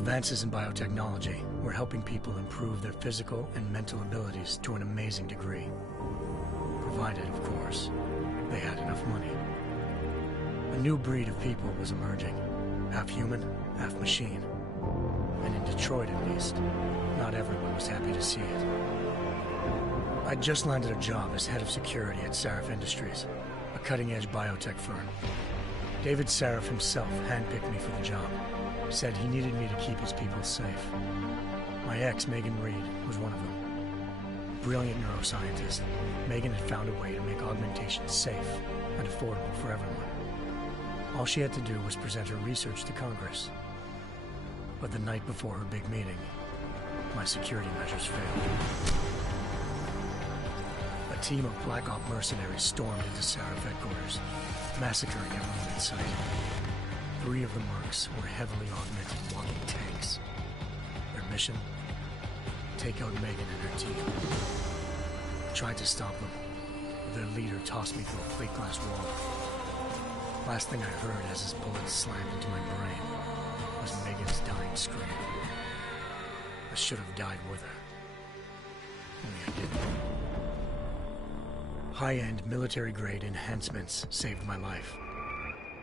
Advances in biotechnology were helping people improve their physical and mental abilities to an amazing degree. Provided, of course, they had enough money. A new breed of people was emerging, half human, half machine. And in Detroit, at least, not everyone was happy to see it. I'd just landed a job as head of security at Sarif Industries, a cutting-edge biotech firm. David Sarif himself handpicked me for the job, said he needed me to keep his people safe. My ex, Megan Reed, was one of them. Brilliant neuroscientist, Megan had found a way to make augmentation safe and affordable for everyone. All she had to do was present her research to Congress. But the night before her big meeting, my security measures failed. A team of Black Op mercenaries stormed into Sarif headquarters, massacring everyone in sight. 3 of the mercs were heavily augmented walking tanks. Their mission? Take out Megan and her team. I tried to stop them, but their leader tossed me through a plate glass wall. Last thing I heard as his bullets slammed into my brain was Megan's dying scream. I should have died with her. Only I didn't. High-end military-grade enhancements saved my life.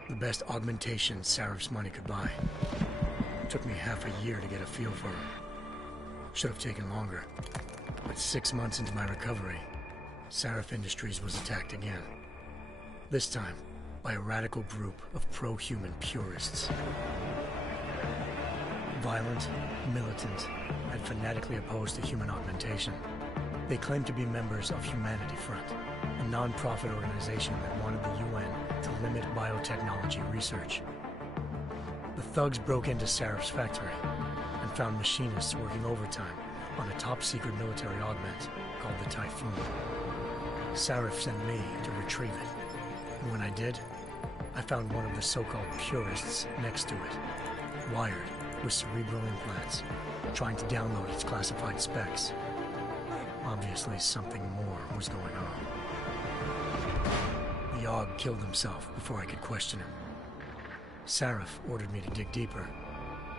The best augmentation Sarif's money could buy. It took me half a year to get a feel for them. Should have taken longer. But 6 months into my recovery, Sarif Industries was attacked again. This time, by a radical group of pro-human purists. Violent, militant, and fanatically opposed to human augmentation. They claimed to be members of Humanity Front, a non-profit organization that wanted the UN to limit biotechnology research. The thugs broke into Sarif's factory and found machinists working overtime on a top-secret military augment called the Typhoon. Sarif sent me to retrieve it, and when I did, I found one of the so-called purists next to it, wired with cerebral implants, trying to download its classified specs. Obviously, something more was going on. The Aug killed himself before I could question him. Sarif ordered me to dig deeper,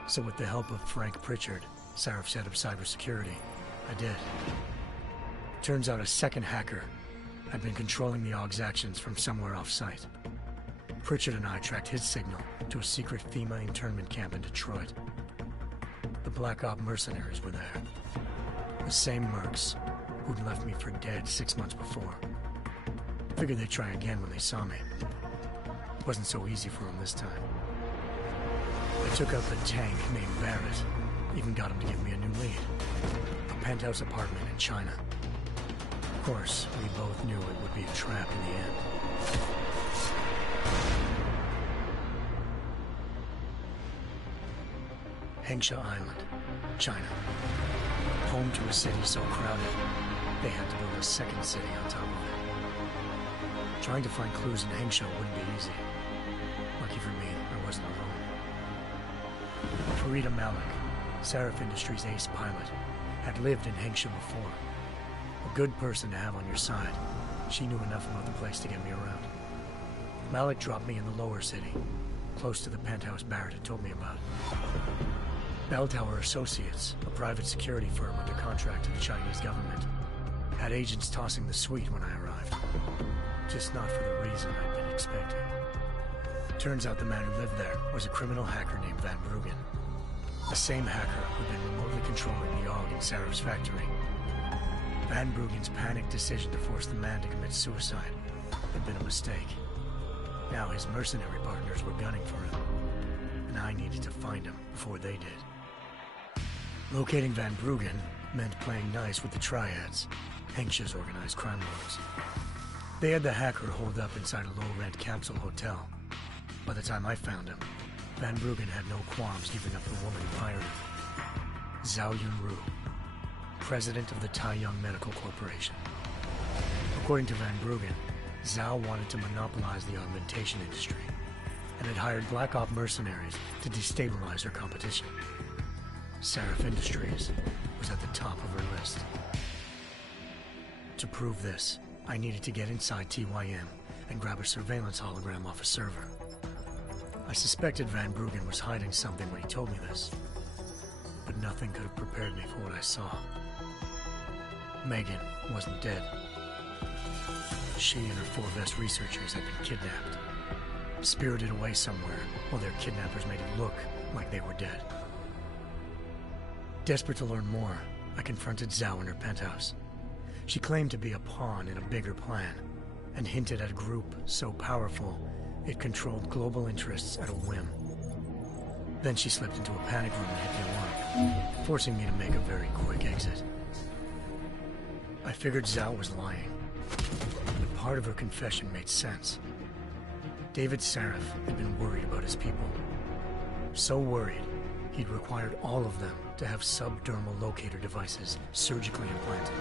so with the help of Frank Pritchard, Sarif's head of cybersecurity, I did. Turns out a second hacker had been controlling the Aug's actions from somewhere off-site. Pritchard and I tracked his signal to a secret FEMA internment camp in Detroit. The Black Op mercenaries were there. The same mercs who'd left me for dead 6 months before. Figured they'd try again when they saw me. It wasn't so easy for them this time. I took out the tank named Barrett, even got him to give me a new lead. A penthouse apartment in China. Of course, we both knew it would be a trap in the end. Hengsha Island, China. Home to a city so crowded, they had to build a second city on top of it. Trying to find clues in Hengsha wouldn't be easy. Lucky for me, I wasn't alone. Farida Malik, Sarif Industries' ace pilot, had lived in Hengsha before. A good person to have on your side. She knew enough about the place to get me around. Malik dropped me in the lower city, close to the penthouse Barrett had told me about. Bell Tower Associates, a private security firm under contract to the Chinese government, had agents tossing the suite when I arrived. Just not for the reason I'd been expecting. Turns out the man who lived there was a criminal hacker named Van Bruggen. The same hacker who'd been remotely controlling the Aug in Sarif's factory. Van Bruggen's panicked decision to force the man to commit suicide had been a mistake. Now his mercenary partners were gunning for him, and I needed to find him before they did. Locating Van Bruggen meant playing nice with the Triads, Hengsha's organized crime lords. They had the hacker holed up inside a low-rent capsule hotel. By the time I found him, Van Bruggen had no qualms giving up the woman who hired him. Zhao Yunru, president of the Taiyang Medical Corporation. According to Van Bruggen, Zhao wanted to monopolize the augmentation industry and had hired Black Op mercenaries to destabilize her competition. Sarif Industries was at the top of her list. To prove this, I needed to get inside Pt.1 and grab a surveillance hologram off a server. I suspected Van Bruggen was hiding something when he told me this, but nothing could have prepared me for what I saw. Megan wasn't dead. She and her 4 best researchers had been kidnapped, spirited away somewhere while their kidnappers made it look like they were dead. Desperate to learn more, I confronted Zhao in her penthouse. She claimed to be a pawn in a bigger plan, and hinted at a group so powerful it controlled global interests at a whim. Then she slipped into a panic room and hit the alarm, forcing me to make a very quick exit. I figured Zhao was lying, but part of her confession made sense. David Sarif had been worried about his people. So worried, he'd required all of them to have subdermal locator devices surgically implanted.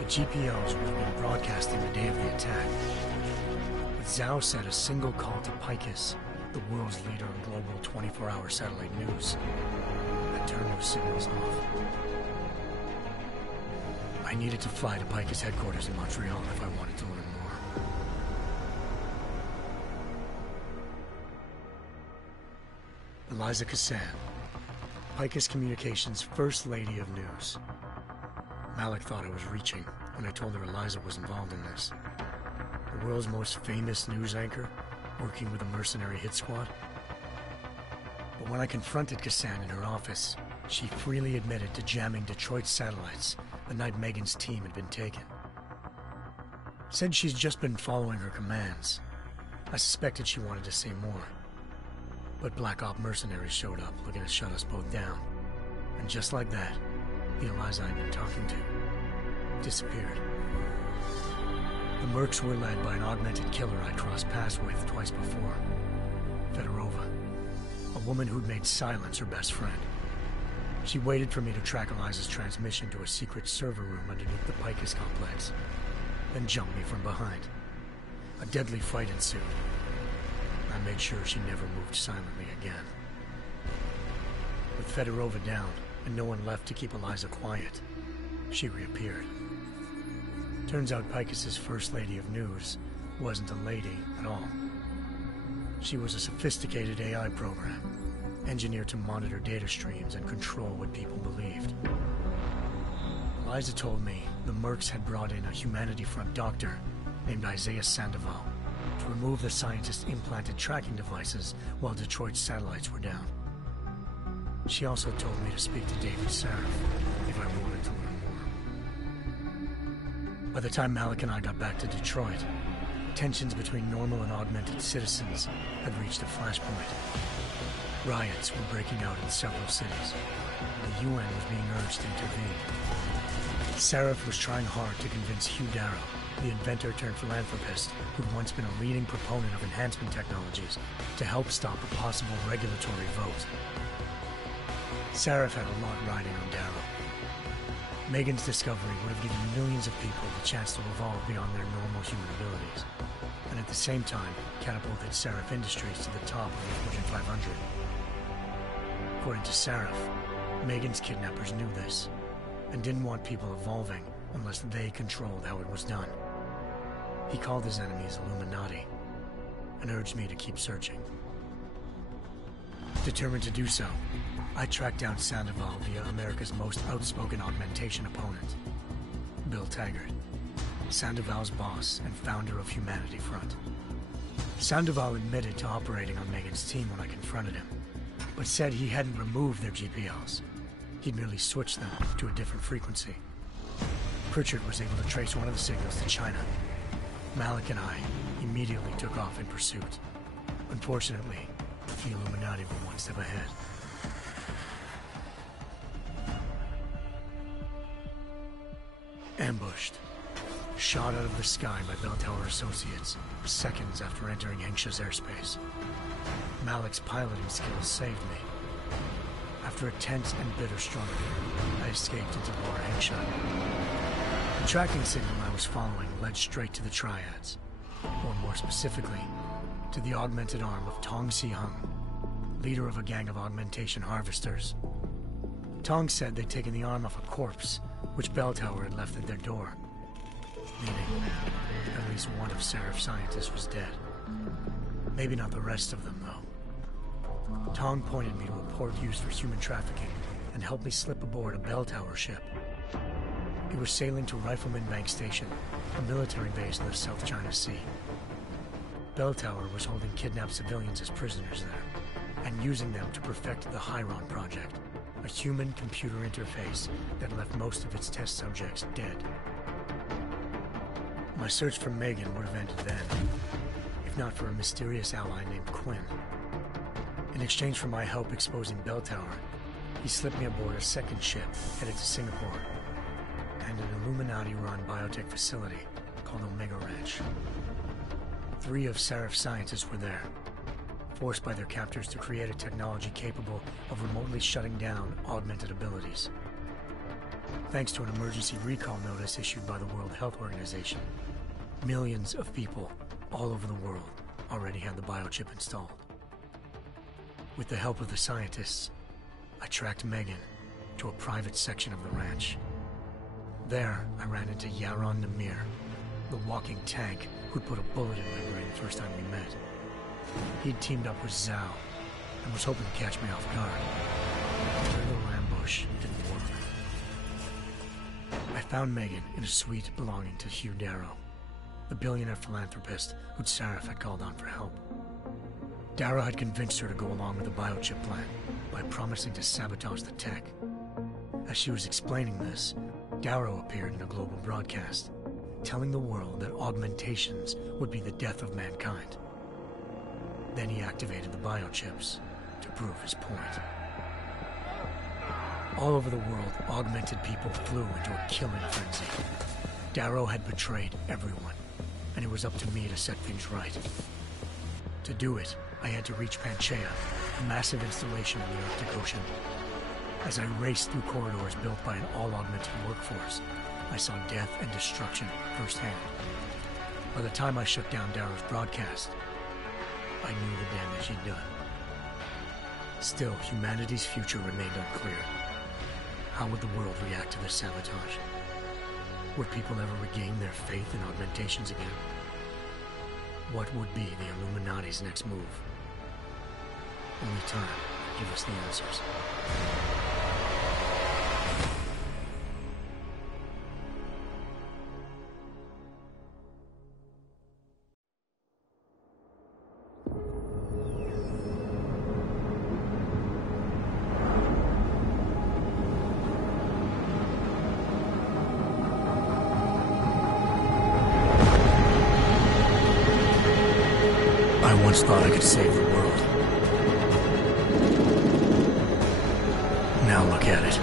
The GPOs would have been broadcasting the day of the attack. But Zhao said a single call to Picus, the world's leader in global 24-hour satellite news, had turned those signals off. I needed to fly to Picus headquarters in Montreal if I wanted to learn more. Eliza Cassan, Picus Communications' First Lady of News. Malik thought I was reaching when I told her Eliza was involved in this. The world's most famous news anchor, working with a mercenary hit squad. But when I confronted Cassan in her office, she freely admitted to jamming Detroit's satellites the night Megan's team had been taken. Said she's just been following her commands. I suspected she wanted to say more. But Black Op mercenaries showed up looking to shut us both down. And just like that, the Eliza I'd been talking to disappeared. The Mercs were led by an augmented killer I'd crossed paths with twice before. Fedorova, a woman who'd made silence her best friend. She waited for me to track Eliza's transmission to a secret server room underneath the Picus complex, then jumped me from behind. A deadly fight ensued. I made sure she never moved silently again. With Fedorova down, and no one left to keep Eliza quiet, she reappeared. Turns out Picus's First Lady of News wasn't a lady at all. She was a sophisticated AI program, engineered to monitor data streams and control what people believed. Eliza told me the Mercs had brought in a Humanity Front doctor named Isaiah Sandoval to remove the scientist's implanted tracking devices while Detroit's satellites were down. She also told me to speak to David Sarif if I wanted to learn more. By the time Malik and I got back to Detroit, tensions between normal and augmented citizens had reached a flashpoint. Riots were breaking out in several cities. The UN was being urged to intervene. Sarif was trying hard to convince Hugh Darrow, the inventor turned philanthropist who'd once been a leading proponent of enhancement technologies, to help stop a possible regulatory vote. Sarif had a lot riding on Darrow. Megan's discovery would have given millions of people the chance to evolve beyond their normal human abilities, and at the same time catapulted Sarif Industries to the top of the Fortune 500. According to Sarif, Megan's kidnappers knew this, and didn't want people evolving unless they controlled how it was done. He called his enemies Illuminati, and urged me to keep searching. Determined to do so, I tracked down Sandoval via America's most outspoken augmentation opponent, Bill Taggart, Sandoval's boss and founder of Humanity Front. Sandoval admitted to operating on Megan's team when I confronted him, but said he hadn't removed their GPLs. He'd merely switched them to a different frequency. Pritchard was able to trace one of the signals to China. Malik and I immediately took off in pursuit. Unfortunately, the Illuminati were one step ahead. Ambushed. Shot out of the sky by Bell Tower Associates, seconds after entering Hengsha's airspace. Malik's piloting skills saved me. After a tense and bitter struggle, I escaped into Lower Hengsha. The tracking signal I was following led straight to the Triads, or more specifically, to the augmented arm of Tong Si-hung, leader of a gang of augmentation harvesters. Tong said they'd taken the arm off a corpse, which Bell Tower had left at their door, meaning at least one of Sarif's scientists was dead. Maybe not the rest of them, though. Tong pointed me to a port used for human trafficking and helped me slip aboard a bell tower ship. It was sailing to Rifleman Bank Station, a military base in the South China Sea. Bell Tower was holding kidnapped civilians as prisoners there, and using them to perfect the Chiron Project, a human-computer interface that left most of its test subjects dead. My search for Megan would have ended then, if not for a mysterious ally named Quinn. In exchange for my help exposing Bell Tower, he slipped me aboard a second ship headed to Singapore and an Illuminati-run biotech facility called Omega Ranch. 3 of Serif's scientists were there, forced by their captors to create a technology capable of remotely shutting down augmented abilities. Thanks to an emergency recall notice issued by the World Health Organization, millions of people all over the world already had the biochip installed. With the help of the scientists, I tracked Megan to a private section of the ranch. There, I ran into Yaron Namir, the walking tank who'd put a bullet in my brain the first time we met. He'd teamed up with Zhao and was hoping to catch me off guard. But their little ambush didn't work. I found Megan in a suite belonging to Hugh Darrow, the billionaire philanthropist who'd Serif had called on for help. Darrow had convinced her to go along with the biochip plan by promising to sabotage the tech. As she was explaining this, Darrow appeared in a global broadcast, telling the world that augmentations would be the death of mankind. Then he activated the biochips to prove his point. All over the world, augmented people flew into a killing frenzy. Darrow had betrayed everyone, and it was up to me to set things right. To do it, I had to reach Panchaea, a massive installation in the Arctic Ocean. As I raced through corridors built by an all-augmented workforce, I saw death and destruction firsthand. By the time I shut down Darrow's broadcast, I knew the damage he'd done. Still, humanity's future remained unclear. How would the world react to this sabotage? Would people ever regain their faith in augmentations again? What would be the Illuminati's next move? Only time will give us the answers. I once thought I could save the world. Now look at it.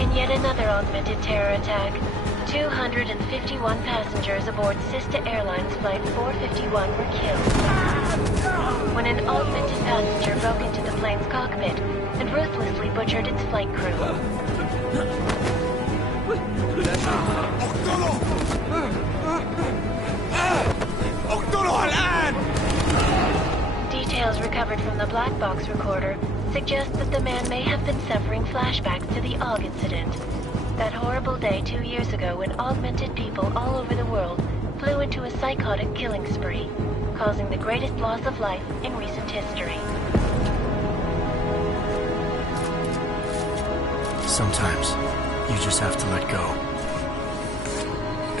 In yet another augmented terror attack, 251 passengers aboard Sister Airlines Flight 451 were killed when an augmented passenger broke into the plane's cockpit and ruthlessly butchered its flight crew. Details recovered from the black box recorder suggest that the man may have been suffering flashbacks to the AUG incident. That horrible day 2 years ago when augmented people all over the world flew into a psychotic killing spree, causing the greatest loss of life in recent history. Sometimes, you just have to let go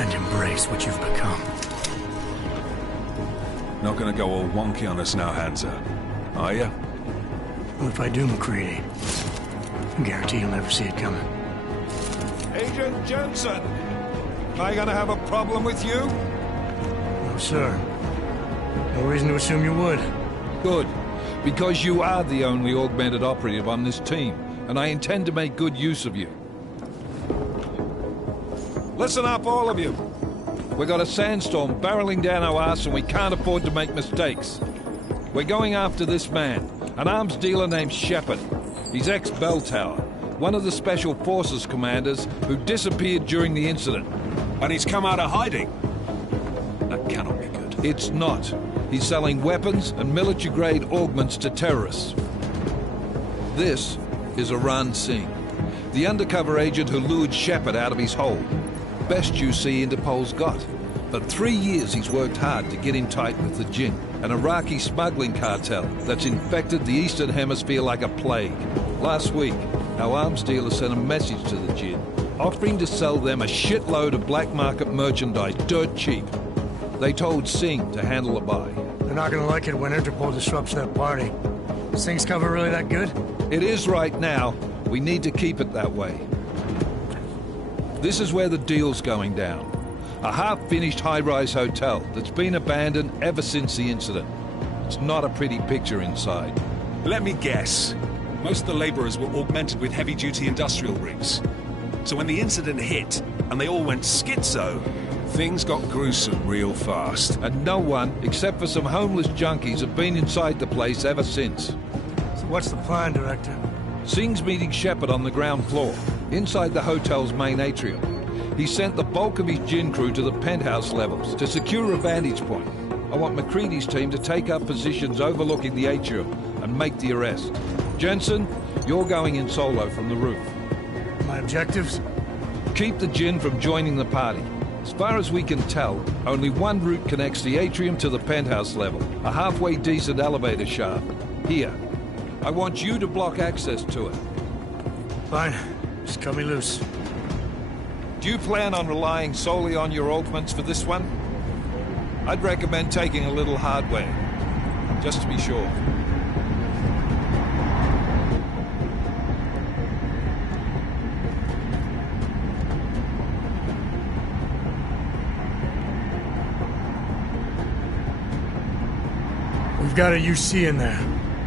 and embrace what you've become. Not gonna go all wonky on us now, Hansa, are you? Well, if I do, McCready, I guarantee you'll never see it coming. Agent Jensen, am I gonna have a problem with you? No, sir. No reason to assume you would. Good, because you are the only augmented operative on this team, and I intend to make good use of you. Listen up, all of you. We got a sandstorm barreling down our arse and we can't afford to make mistakes. We're going after this man, an arms dealer named Shepard. He's ex-Bell Tower, one of the Special Forces commanders who disappeared during the incident. And he's come out of hiding? That cannot be good. It's not. He's selling weapons and military-grade augments to terrorists. This is Aran Singh, the undercover agent who lured Shepard out of his hole. Best you see Interpol's got. For 3 years he's worked hard to get in tight with the Jinn, an Iraqi smuggling cartel that's infected the Eastern Hemisphere like a plague. Last week, our arms dealer sent a message to the Jinn, offering to sell them a shitload of black market merchandise dirt cheap. They told Singh to handle the buy. They're not gonna like it when Interpol disrupts that party. Singh's cover really that good? It is right now. We need to keep it that way. This is where the deal's going down. A half-finished high-rise hotel that's been abandoned ever since the incident. It's not a pretty picture inside. Let me guess. Most of the laborers were augmented with heavy-duty industrial rigs. So when the incident hit, and they all went schizo, things got gruesome real fast. And no one, except for some homeless junkies, have been inside the place ever since. So what's the plan, Director? Singh's meeting Shepard on the ground floor, inside the hotel's main atrium. He sent the bulk of his Jinn crew to the penthouse levels to secure a vantage point. I want McCready's team to take up positions overlooking the atrium and make the arrest. Jensen, you're going in solo from the roof. My objectives? Keep the Jinn from joining the party. As far as we can tell, only one route connects the atrium to the penthouse level, a halfway decent elevator shaft. Here. I want you to block access to it. Fine. Just cut me loose. Do you plan on relying solely on your augments for this one? I'd recommend taking a little hardware, just to be sure. We've got a UC in there.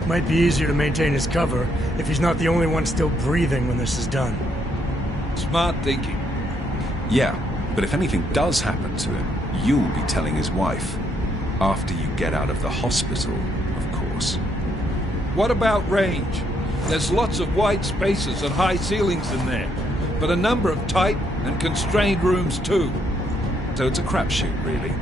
Might be easier to maintain his cover if he's not the only one still breathing when this is done. Smart thinking. Yeah, but if anything does happen to him, you'll be telling his wife. After you get out of the hospital, of course. What about range? There's lots of wide spaces and high ceilings in there, but a number of tight and constrained rooms too. So it's a crapshoot, really.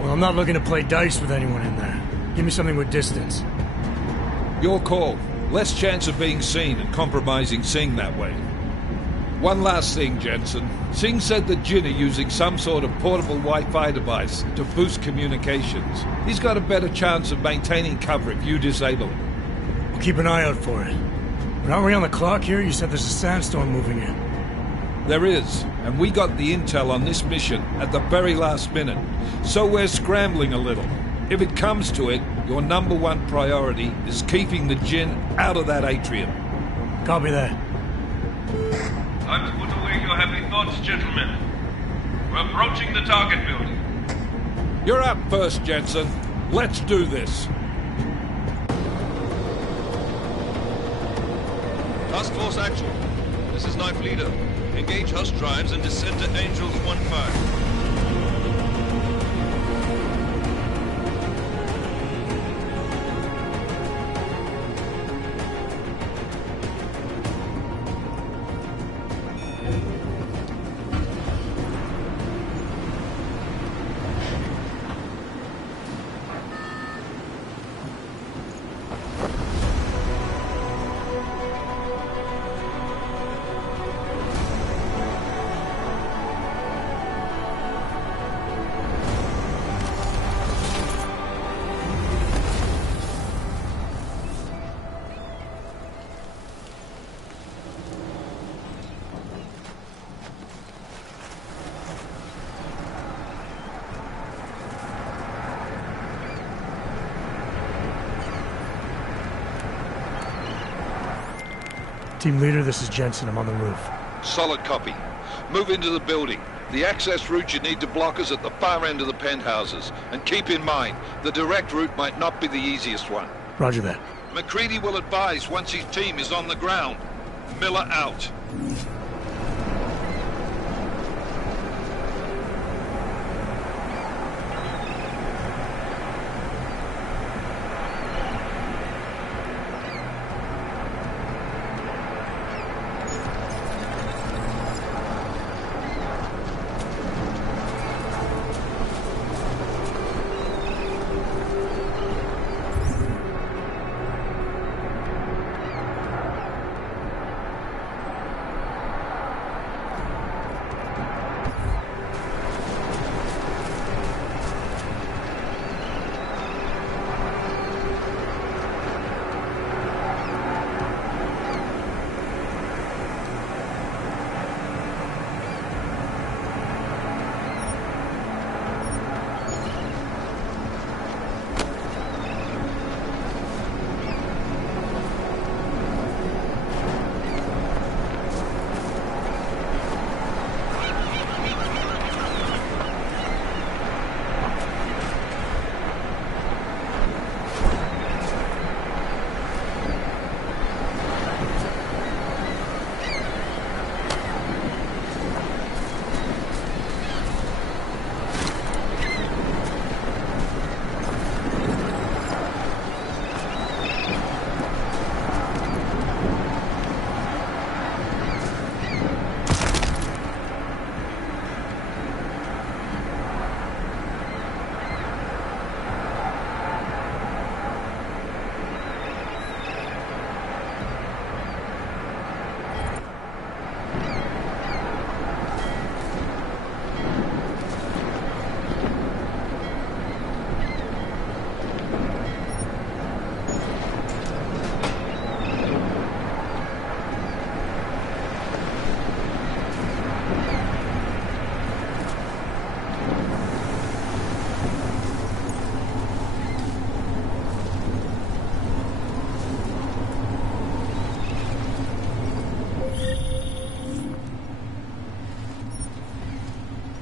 Well, I'm not looking to play dice with anyone in there. Give me something with distance. Your call. Less chance of being seen and compromising Singh that way. One last thing, Jensen. Singh said the Jinn are using some sort of portable Wi-Fi device to boost communications. He's got a better chance of maintaining cover if you disable it. We'll keep an eye out for it. But aren't we on the clock here? You said there's a sandstorm moving in. There is, and we got the intel on this mission at the very last minute, so we're scrambling a little. If it comes to it, your #1 priority is keeping the Jinn out of that atrium. Copy that. Time to put away your happy thoughts, gentlemen. We're approaching the target building. You're up first, Jensen. Let's do this. Task Force Actual. This is Knife Leader. Engage Hush drives and descend to Angels 1-5. Team leader, this is Jensen. I'm on the roof. Solid copy. Move into the building. The access route you need to block is at the far end of the penthouses. And keep in mind, the direct route might not be the easiest one. Roger that. McCready will advise once his team is on the ground. Miller out.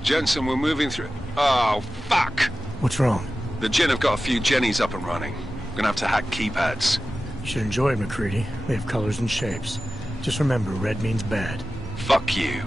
Jensen, we're moving through... Oh, fuck! What's wrong? The Jinn have got a few Jennies up and running. Gonna have to hack keypads. You should enjoy it, McCready. They have colors and shapes. Just remember, red means bad. Fuck you.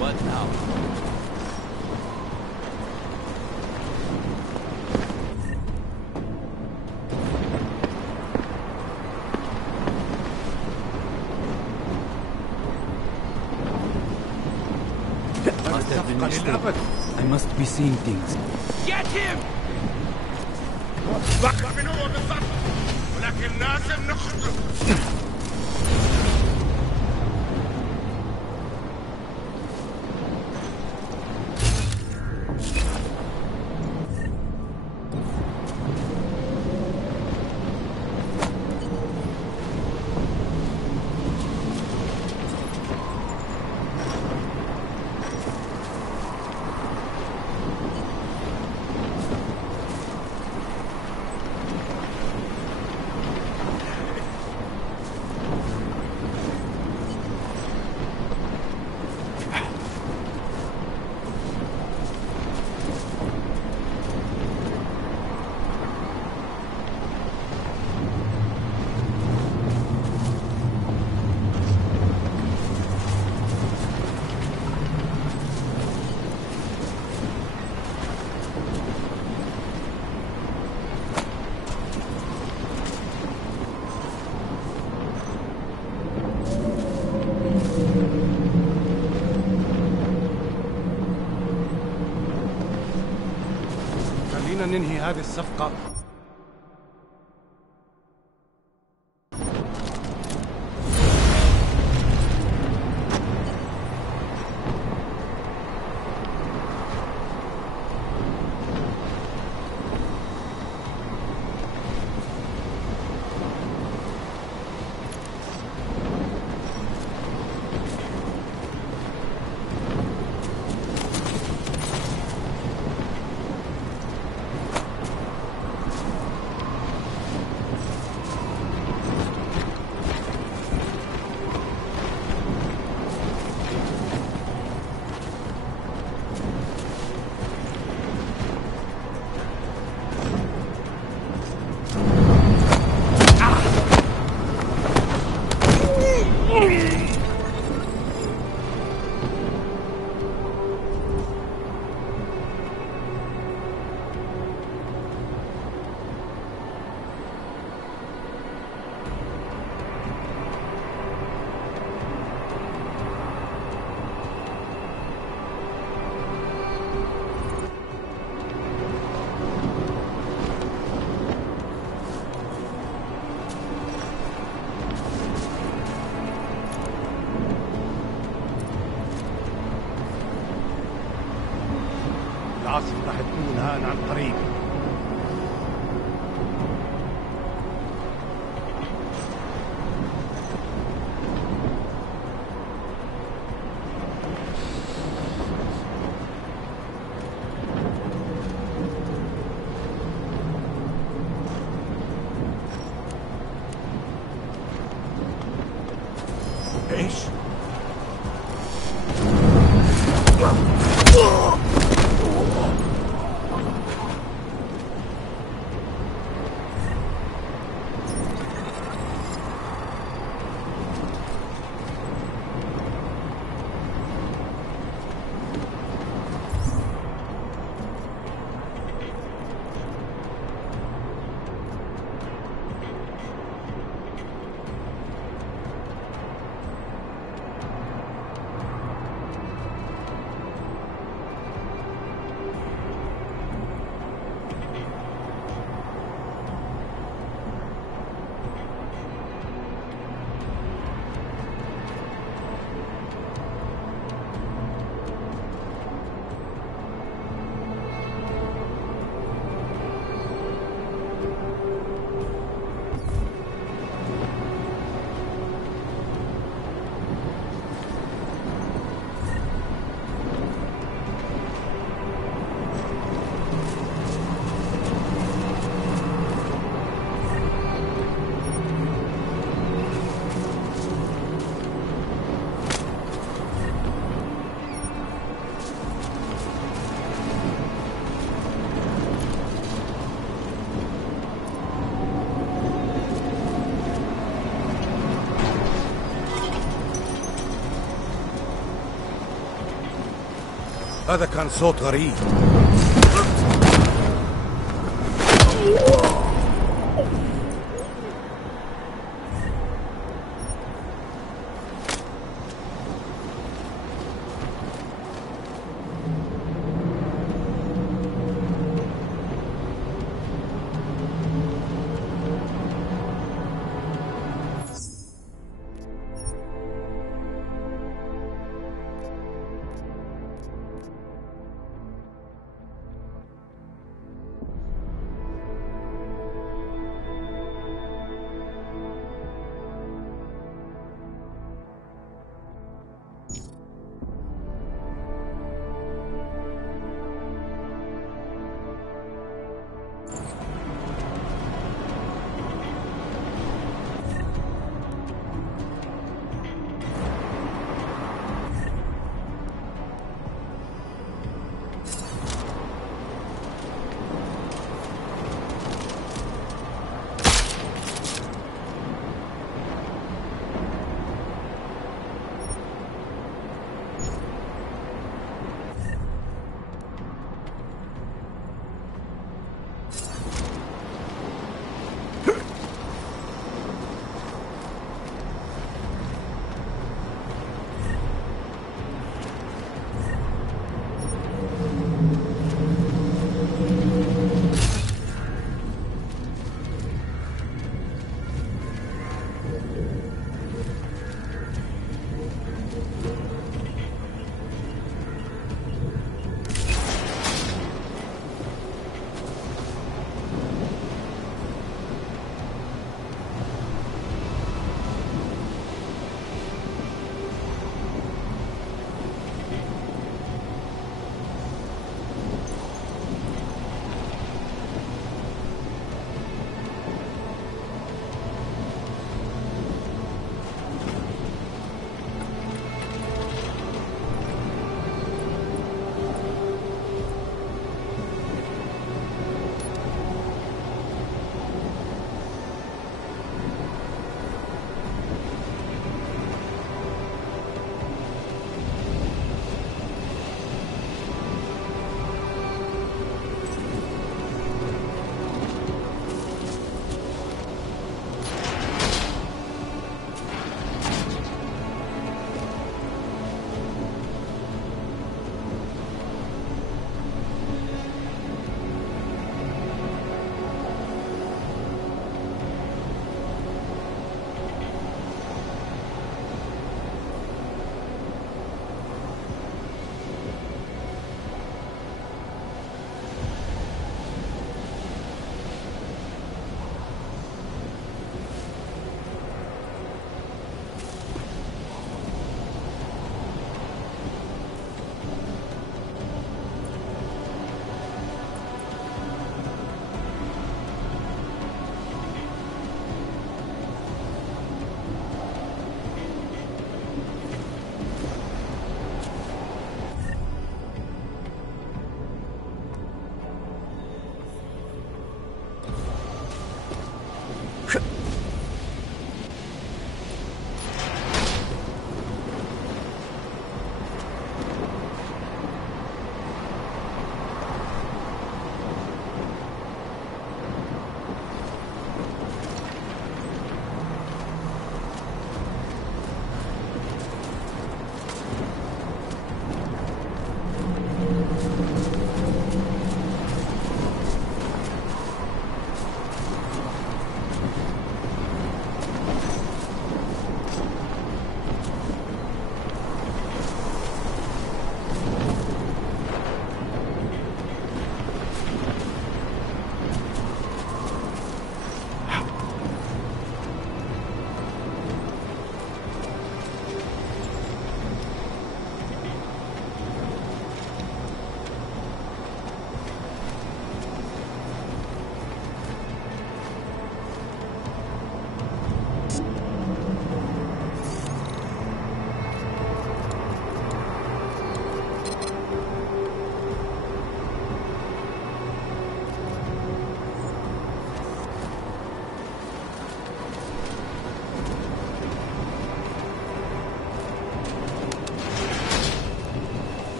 What now? Must have been mistaken. I must be seeing things. Get him! خلينا ننهي هذه الصفقة. العاصفة راح تكون هان عن قريب. ايش؟ هذا كان صوت غريب.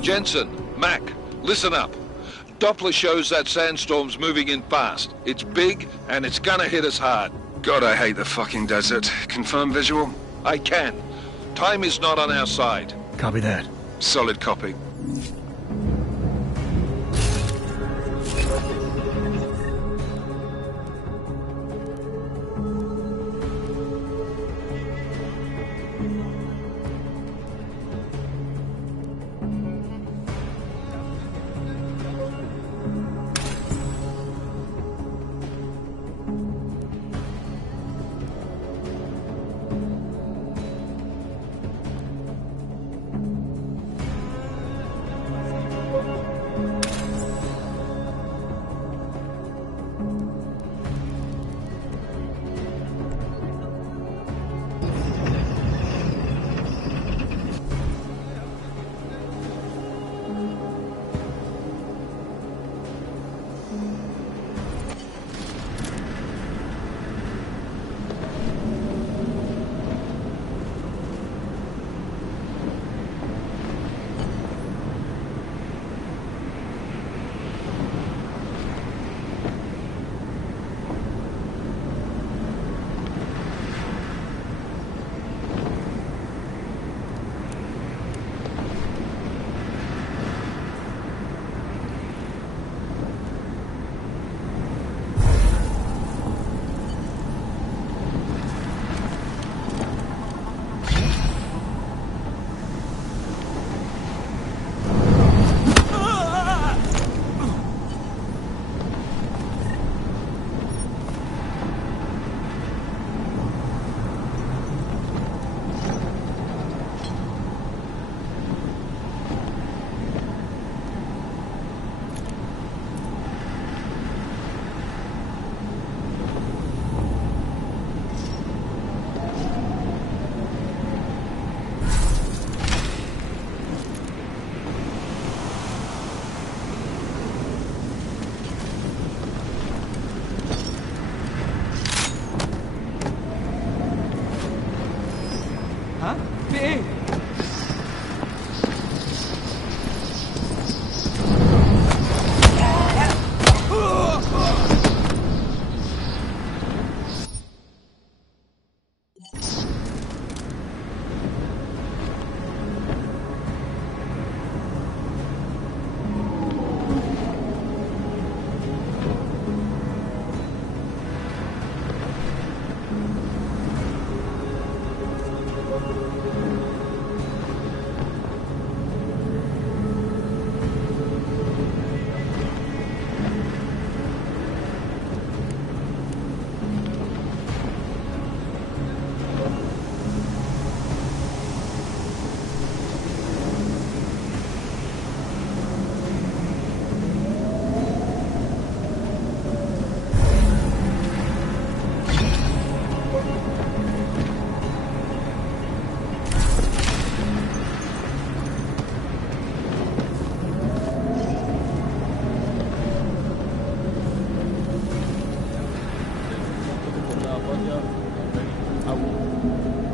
Jensen, Mac, listen up. Doppler shows that sandstorm's moving in fast. It's big, and it's gonna hit us hard. God, I hate the fucking desert. Confirm visual? I can. Time is not on our side. Copy that. Solid copy.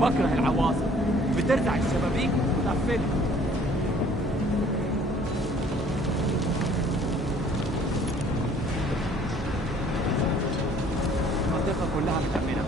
بكره العواصف، بترزع الشبابيك وتقفلها. المنطقة كلها متأمنة.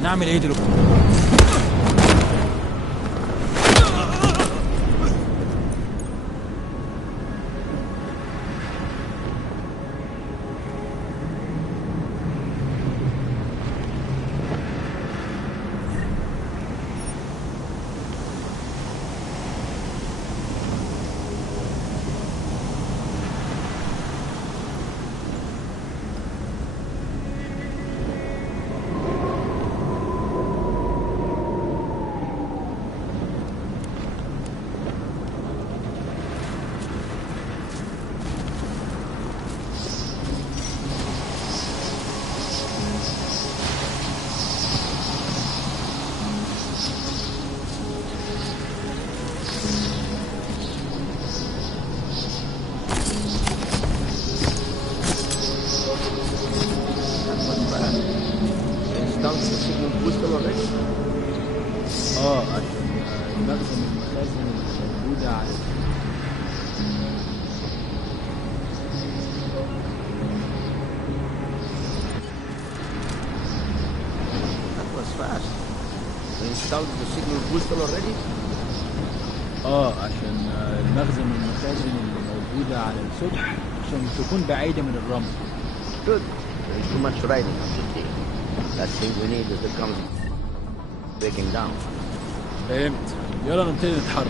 هنعمل ايه دلوقتي؟ المخزن من المخازن الموجودة على That was fast. We installed the signal booster already? عشان المخزن من المخازن اللي موجودة على السطح عشان تكون بعيدة من الرمل. Good. There is too much riding up the tree. Last thing we need is the comes breaking down. فهمت. يلا نبتدي نتحرك.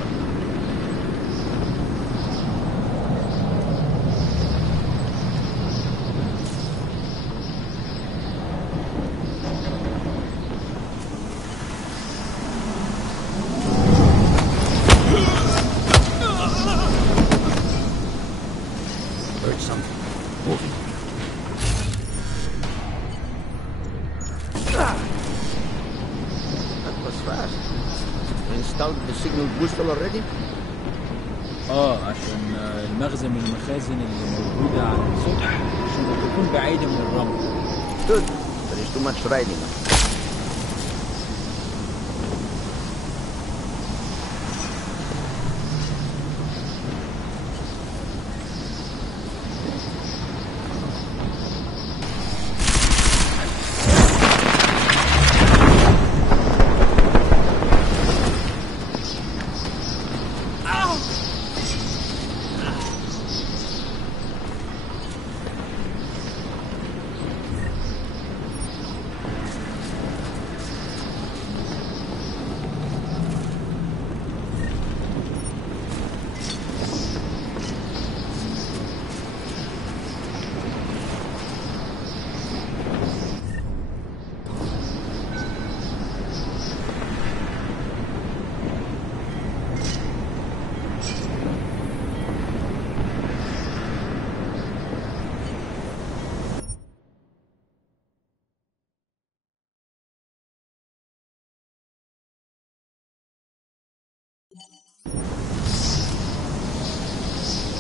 Heard something. Moving. That was fast. We installed the signal booster already? عشان المخزن من المخازن اللي موجودة على السطح عشان تكون بعيدة من الرمل. Good. There is too much riding up.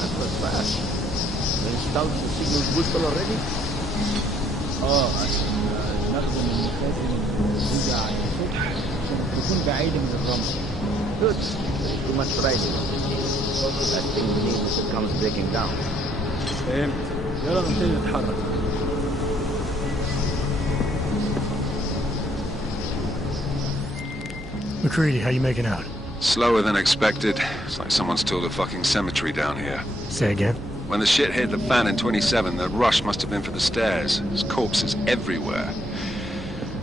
That was fast. We installed the signal booster already? عشان المخزن من المخازن اللي موجودة على السطح عشان تكون بعيدة من الرمل. Good. There is too much riding on the tree. Last thing we need is the comes breaking down. فهمت. يلا نبتدي نتحرك. McCready, how you making out? Slower than expected. It's like someone's tilled a fucking cemetery down here. Say again? When the shit hit the fan in 27, the rush must have been for the stairs. There's corpses everywhere.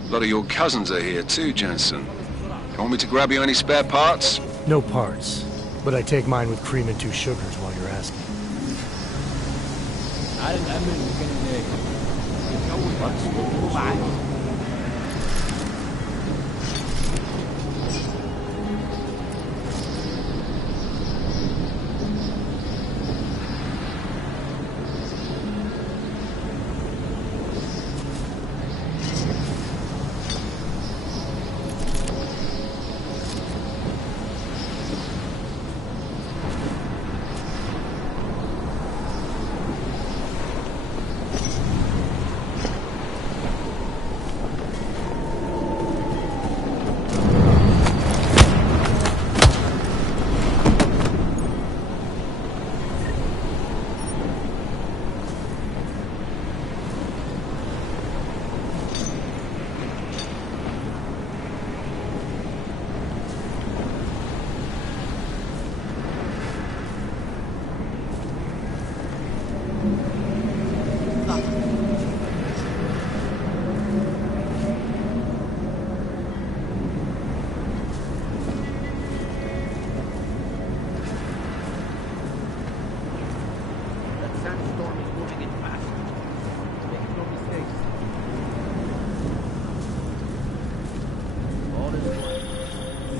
A lot of your cousins are here too, Jensen. You want me to grab you any spare parts? No parts. But I take mine with cream and 2 sugars while you're asking. تعال نأمن المكان هناك.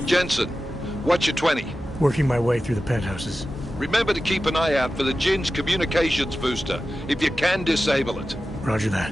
Jensen, what's your 20? Working my way through the penthouses. Remember to keep an eye out for the Jin's communications booster. If you can, disable it. Roger that.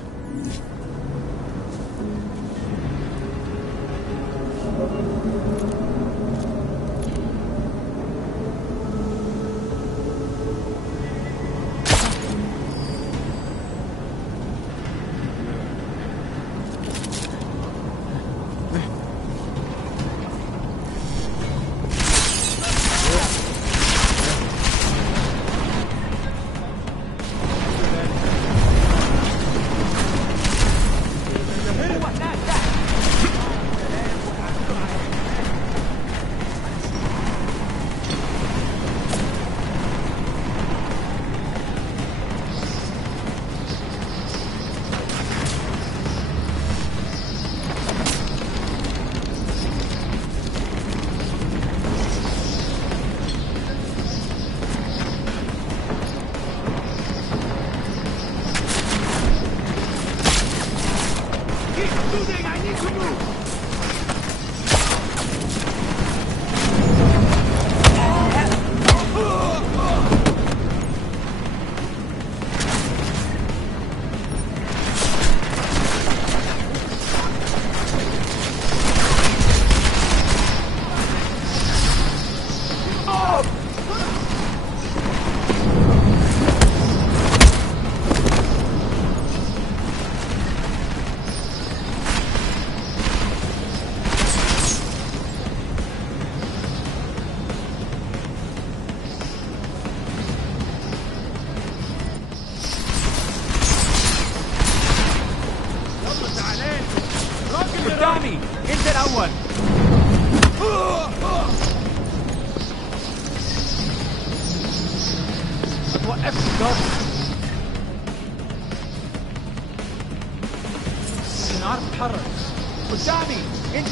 قدامي انت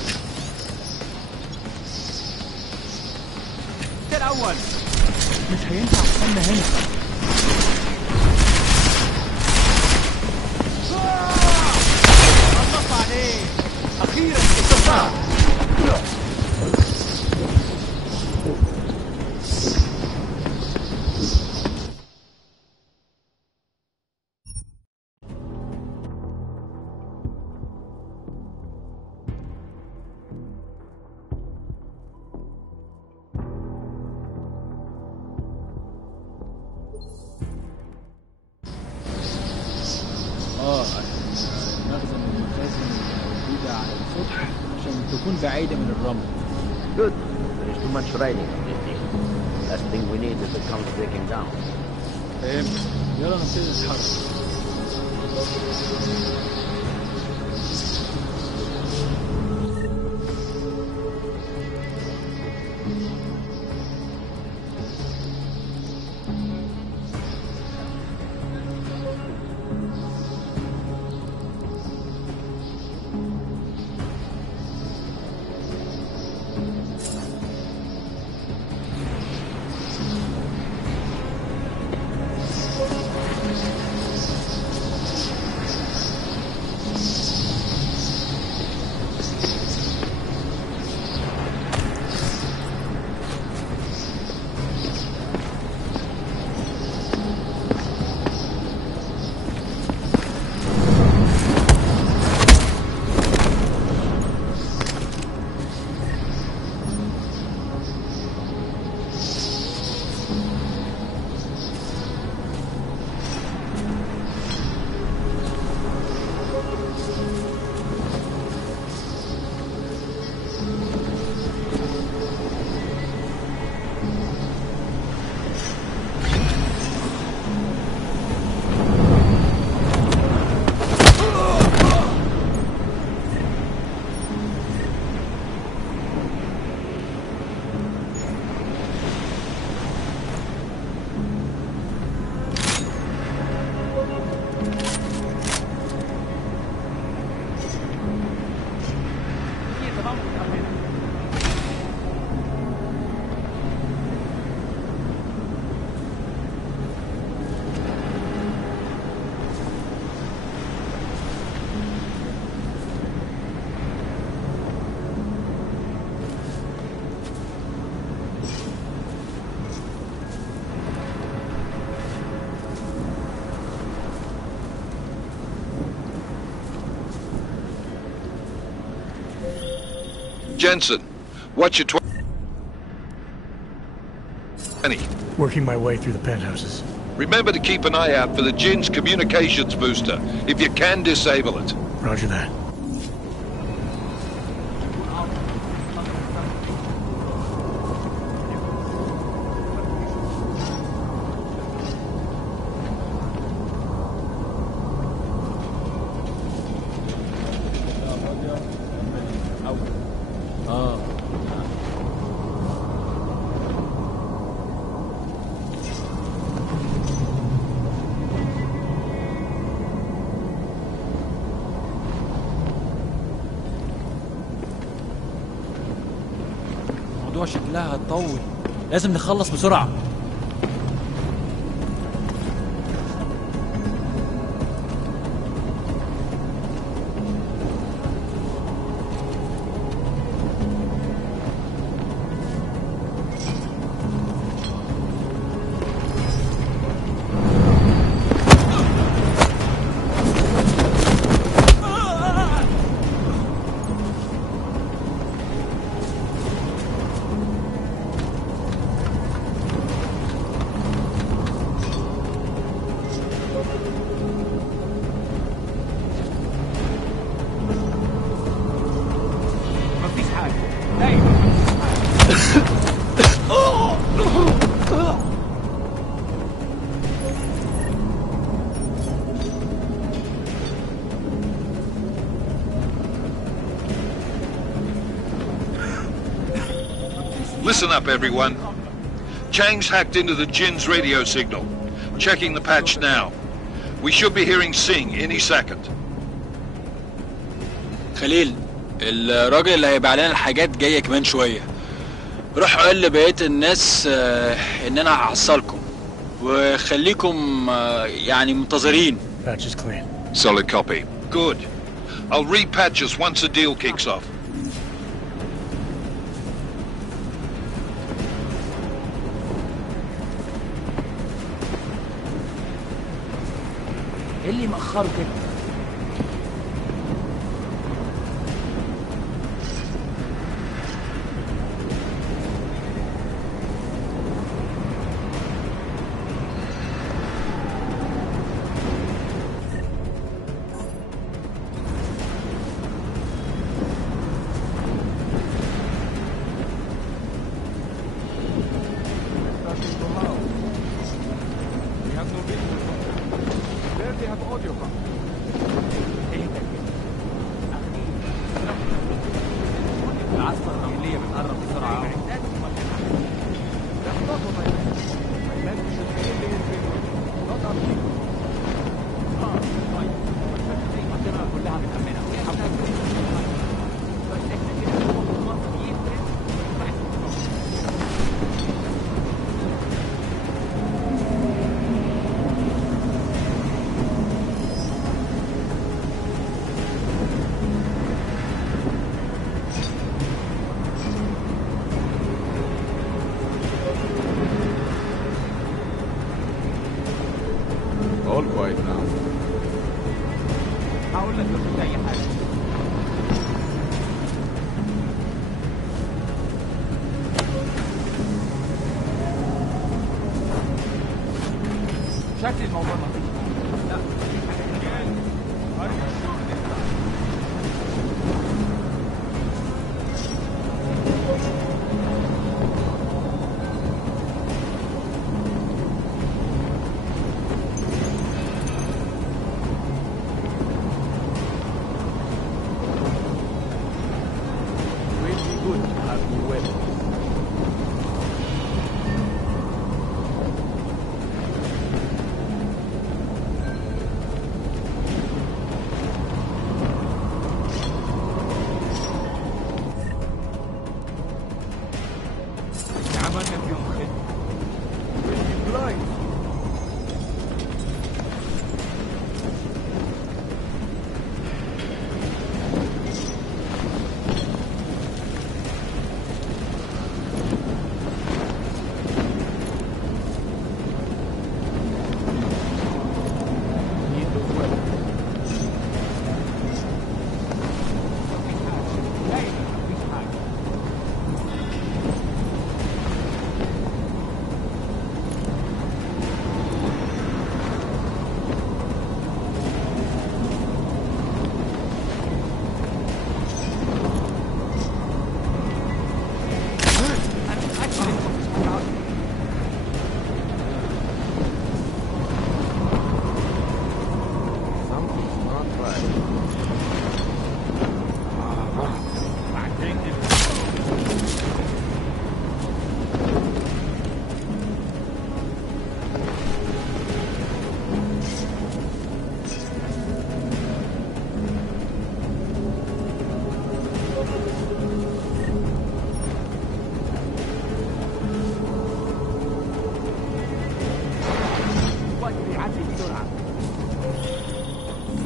الاول. مش هينفع استنى هنا. الله عليك اخيرا استفاد. مخزن من المخازن الموجودة على السطح عشان تكون بعيدة من الرمل. Good. There is too much writing on this thing. Last thing we need is the tunnel breaking down. فهمت. يلا نبتدي نتحرك. Jensen, what's your 20? Working my way through the penthouses. Remember to keep an eye out for the Jin's communications booster, if you can disable it. Roger that. الموضوع شكلها هتطول، لازم نخلص بسرعة. Listen up, everyone. Chang's hacked into the Jin's radio signal. Checking the patch now. We should be hearing Singh any second. خليل، الراجل اللي هيبيع لنا الحاجات جاي كمان شويه. روح قول لبقيه الناس ان انا هحصلكم وخليكم يعني منتظرين. Patch is clean. Solid copy. Good. I'll repatch us once the deal kicks off. ايه اللي مأخره كده؟ All quiet now. هقول لك لو في اي حاجه. شكل الموضوع لطيف. لا في حاجه كمان.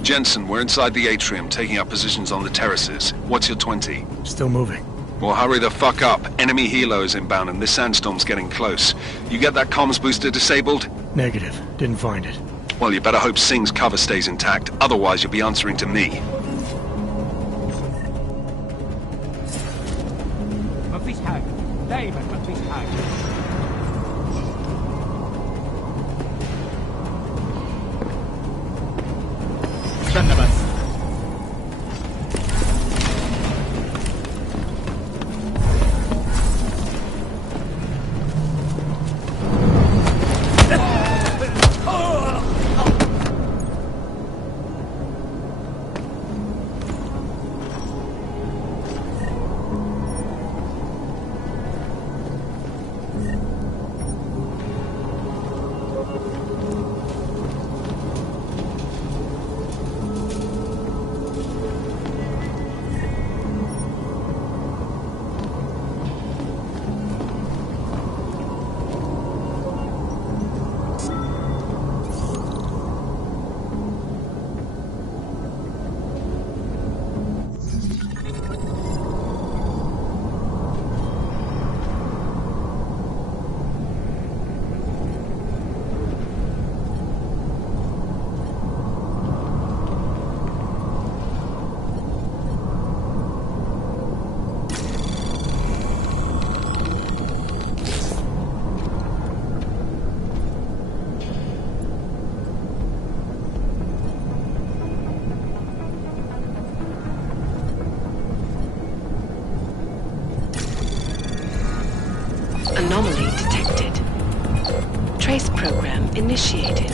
Jensen, we're inside the atrium, taking up positions on the terraces. What's your 20? Still moving. Well, hurry the fuck up. Enemy helo is inbound and this sandstorm's getting close. You get that comms booster disabled? Negative. Didn't find it. Well, you better hope Singh's cover stays intact. Otherwise, you'll be answering to me. مفيش حاجه. دايما مفيش حاجه. استنى بس. Anomaly detected. Trace program initiated.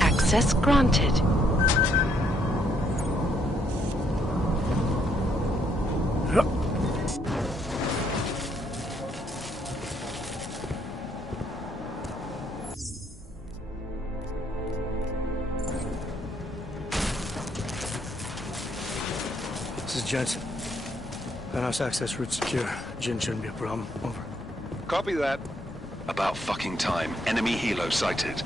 Access granted. This is Jensen. Penthouse access route secure. Jin shouldn't be a problem. Over. Copy that. About fucking time. Enemy helo sighted.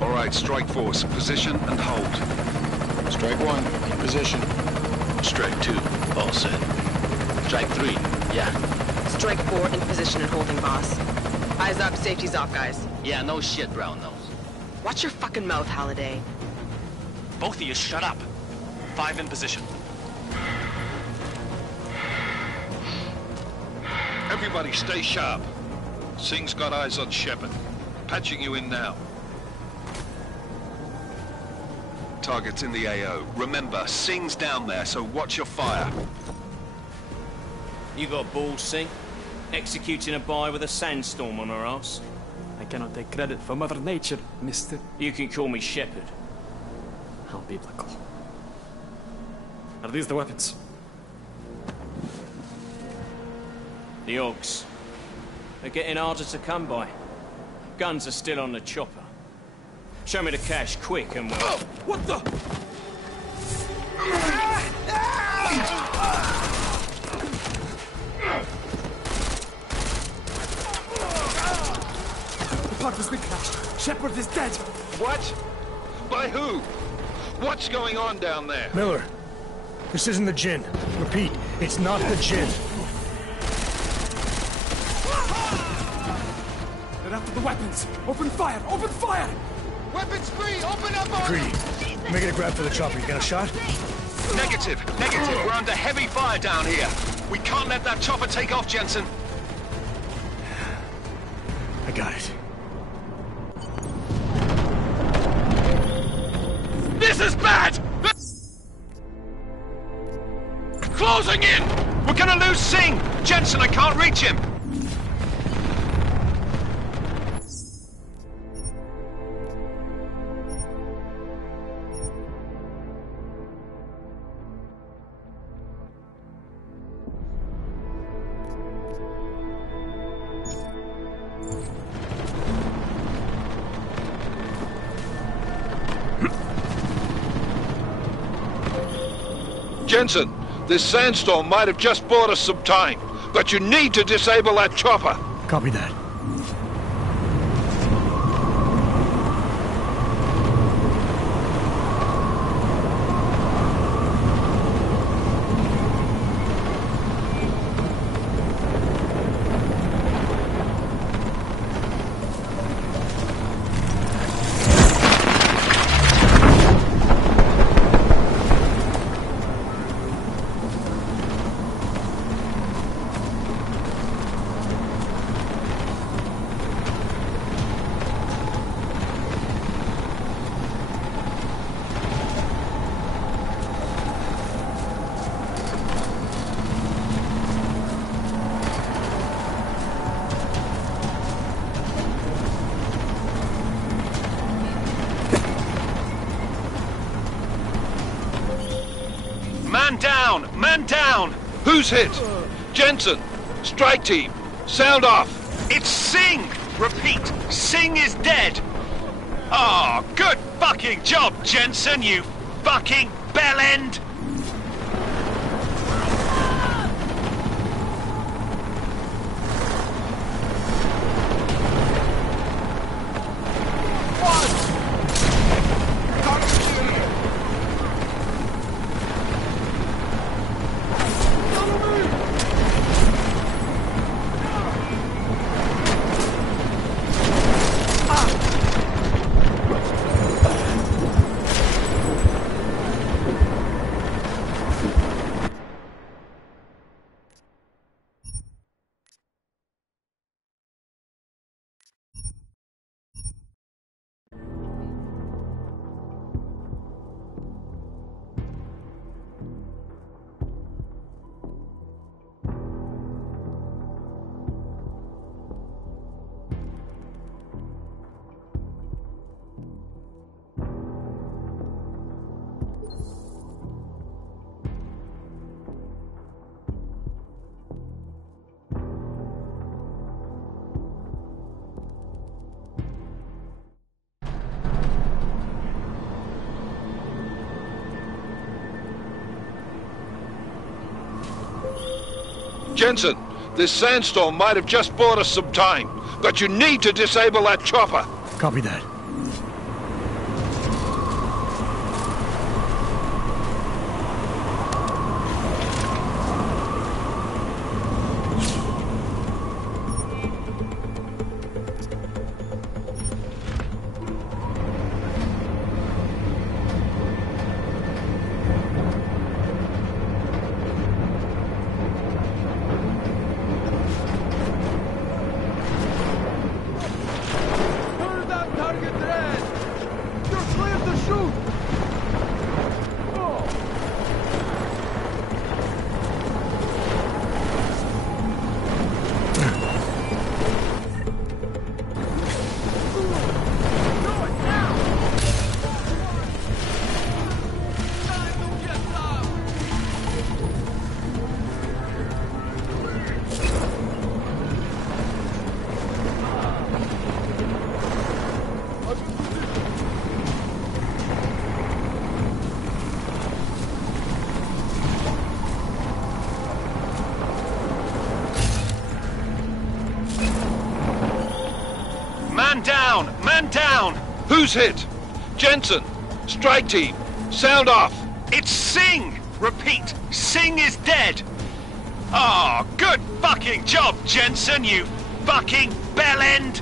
All right, strike force. Position and hold. Strike 1, in position. Strike 2, all set. Strike 3, yeah. Strike 4 in position and holding, boss. Eyes up, safety's off, guys. Yeah, no shit, brown nose. Watch your fucking mouth, Halliday. Both of you shut up. 5 in position. Everybody stay sharp. Singh's got eyes on Shepard. Patching you in now. Target's in the AO. Remember, Singh's down there, so watch your fire. You got balls, Singh? Executing a buy with a sandstorm on her ass? I cannot take credit for Mother Nature, mister. You can call me Shepard. How biblical. Are these the weapons? The Augs. They're getting harder to come by. Guns are still on the chopper. Show me the cash, quick, and we'll... Oh, what the? The part was crashed. Shepard is dead. What? By who? What's going on down there? Miller, this isn't the Jinn. Repeat, it's not the Jinn. They're after the weapons. Open fire! Open fire! Weapons free! Open up on Greedy. Making a grab for the chopper. You got a shot? Negative. We're under heavy fire down here. We can't let that chopper take off, Jensen. I got it. This is bad! Closing in! We're gonna lose Singh! Jensen, I can't reach him! Jensen, this sandstorm might have just bought us some time, but you need to disable that chopper. Copy that. Man down! Who's hit? Jensen, strike team, sound off. It's Singh! Repeat, Singh is dead! Oh, good fucking job, Jensen, you fucking bellend! Jensen, this sandstorm might have just bought us some time, but you need to disable that chopper. Copy that. Man down! Who's hit? Jensen! Strike team! Sound off! It's Singh! Repeat, Singh is dead! Oh, good fucking job, Jensen, you fucking bellend!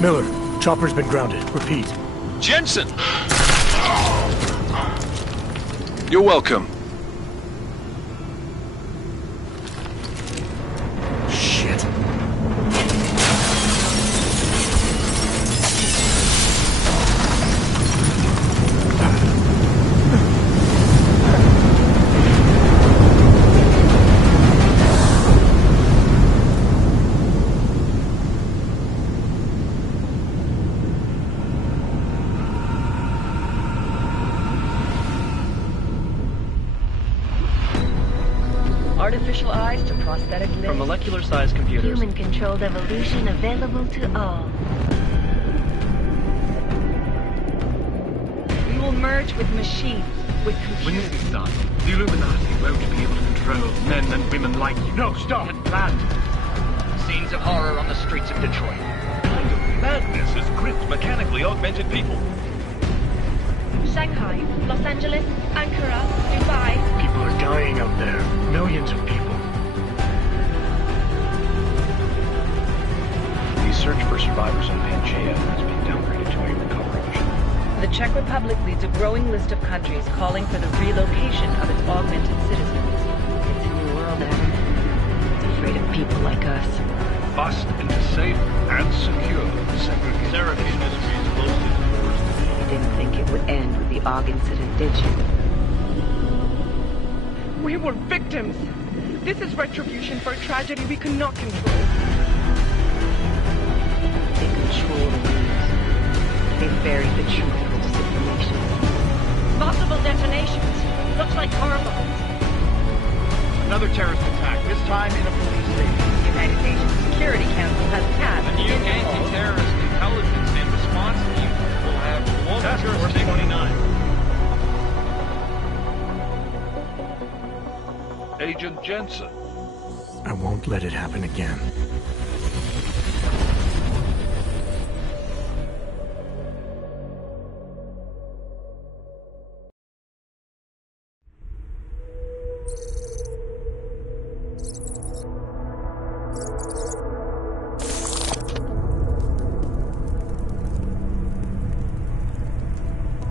Miller, chopper's been grounded. Repeat. Jensen! You're welcome. Shit. Artificial eyes to prosthetic limbs. From molecular-sized computers. Human-controlled evolution available to all. We will merge with machines, with computers. When this is done, the Illuminati won't be able to control men and women like you. No, stop! And planned. Scenes of horror on the streets of Detroit. Madness has gripped mechanically augmented people. Shanghai, Los Angeles, Ankara, Dubai. People are dying out there. Millions of people. The search for survivors on Pangaea has been downgraded to a recovery mission. The Czech Republic leads a growing list of countries calling for the relocation of its augmented citizens. It's a new world, Adam. It's afraid of people like us. Bust into safe and secure segregation. Seraphine Industries close to the worst. You didn't think it would end with the AUG incident, did you? We were victims. This is retribution for a tragedy we cannot control. They control the news. They buried the truth for disinformation. Multiple detonations. Looks like car bombs. Another terrorist attack, this time in a police station. The United Nations Security Council has passed A new anti-terrorist intelligence and response team will have global jurisdiction. 29. Agent Jensen. I won't let it happen again.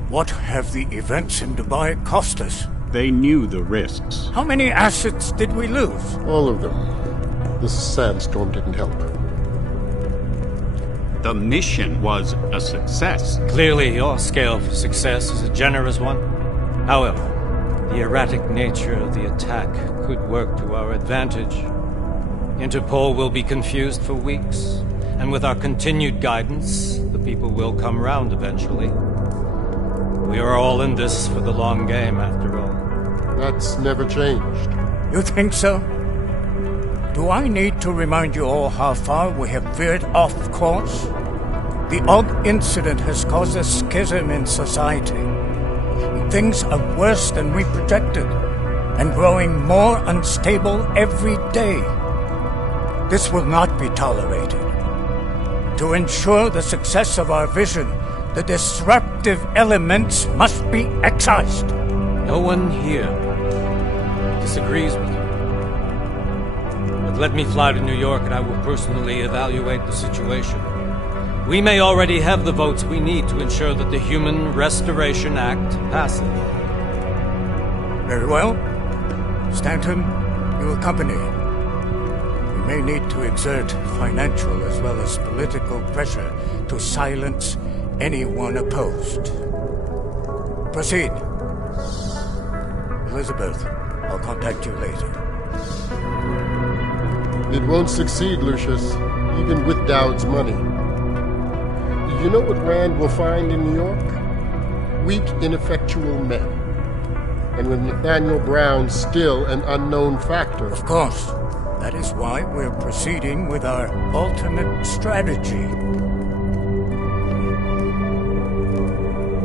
What have the events in Dubai cost us? They knew the risks. How many assets did we lose? All of them. This sandstorm didn't help. The mission was a success. Clearly, your scale for success is a generous one. However, the erratic nature of the attack could work to our advantage. Interpol will be confused for weeks, and with our continued guidance, the people will come round eventually. We are all in this for the long game, after all. That's never changed. You think so? Do I need to remind you all how far we have veered off course? The Og incident has caused a schism in society. Things are worse than we projected, and growing more unstable every day. This will not be tolerated. To ensure the success of our vision, the disruptive elements must be excised. No one here disagrees with you. But let me fly to New York and I will personally evaluate the situation. We may already have the votes we need to ensure that the Human Restoration Act passes. Very well. Stanton, you accompany. We may need to exert financial as well as political pressure to silence anyone opposed. Proceed. Elizabeth, I'll contact you later. It won't succeed, Lucius, even with Dowd's money. You know what Rand will find in New York? Weak, ineffectual men. And with Nathaniel Brown still an unknown factor. Of course. That is why we're proceeding with our alternate strategy.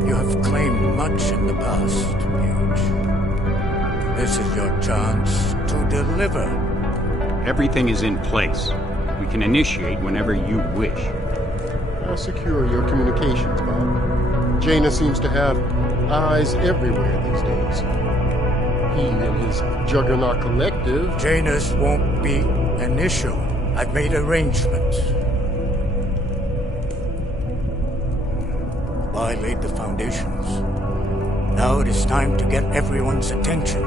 You have claimed much in the past, Huge. This is your chance to deliver. Everything is in place. We can initiate whenever you wish. I'll secure your communications, Bob. Jaina seems to have eyes everywhere these days. He and his Juggernaut Collective... Jaina's won't be an issue. I've made arrangements. I laid the foundations. Now it is time to get everyone's attention.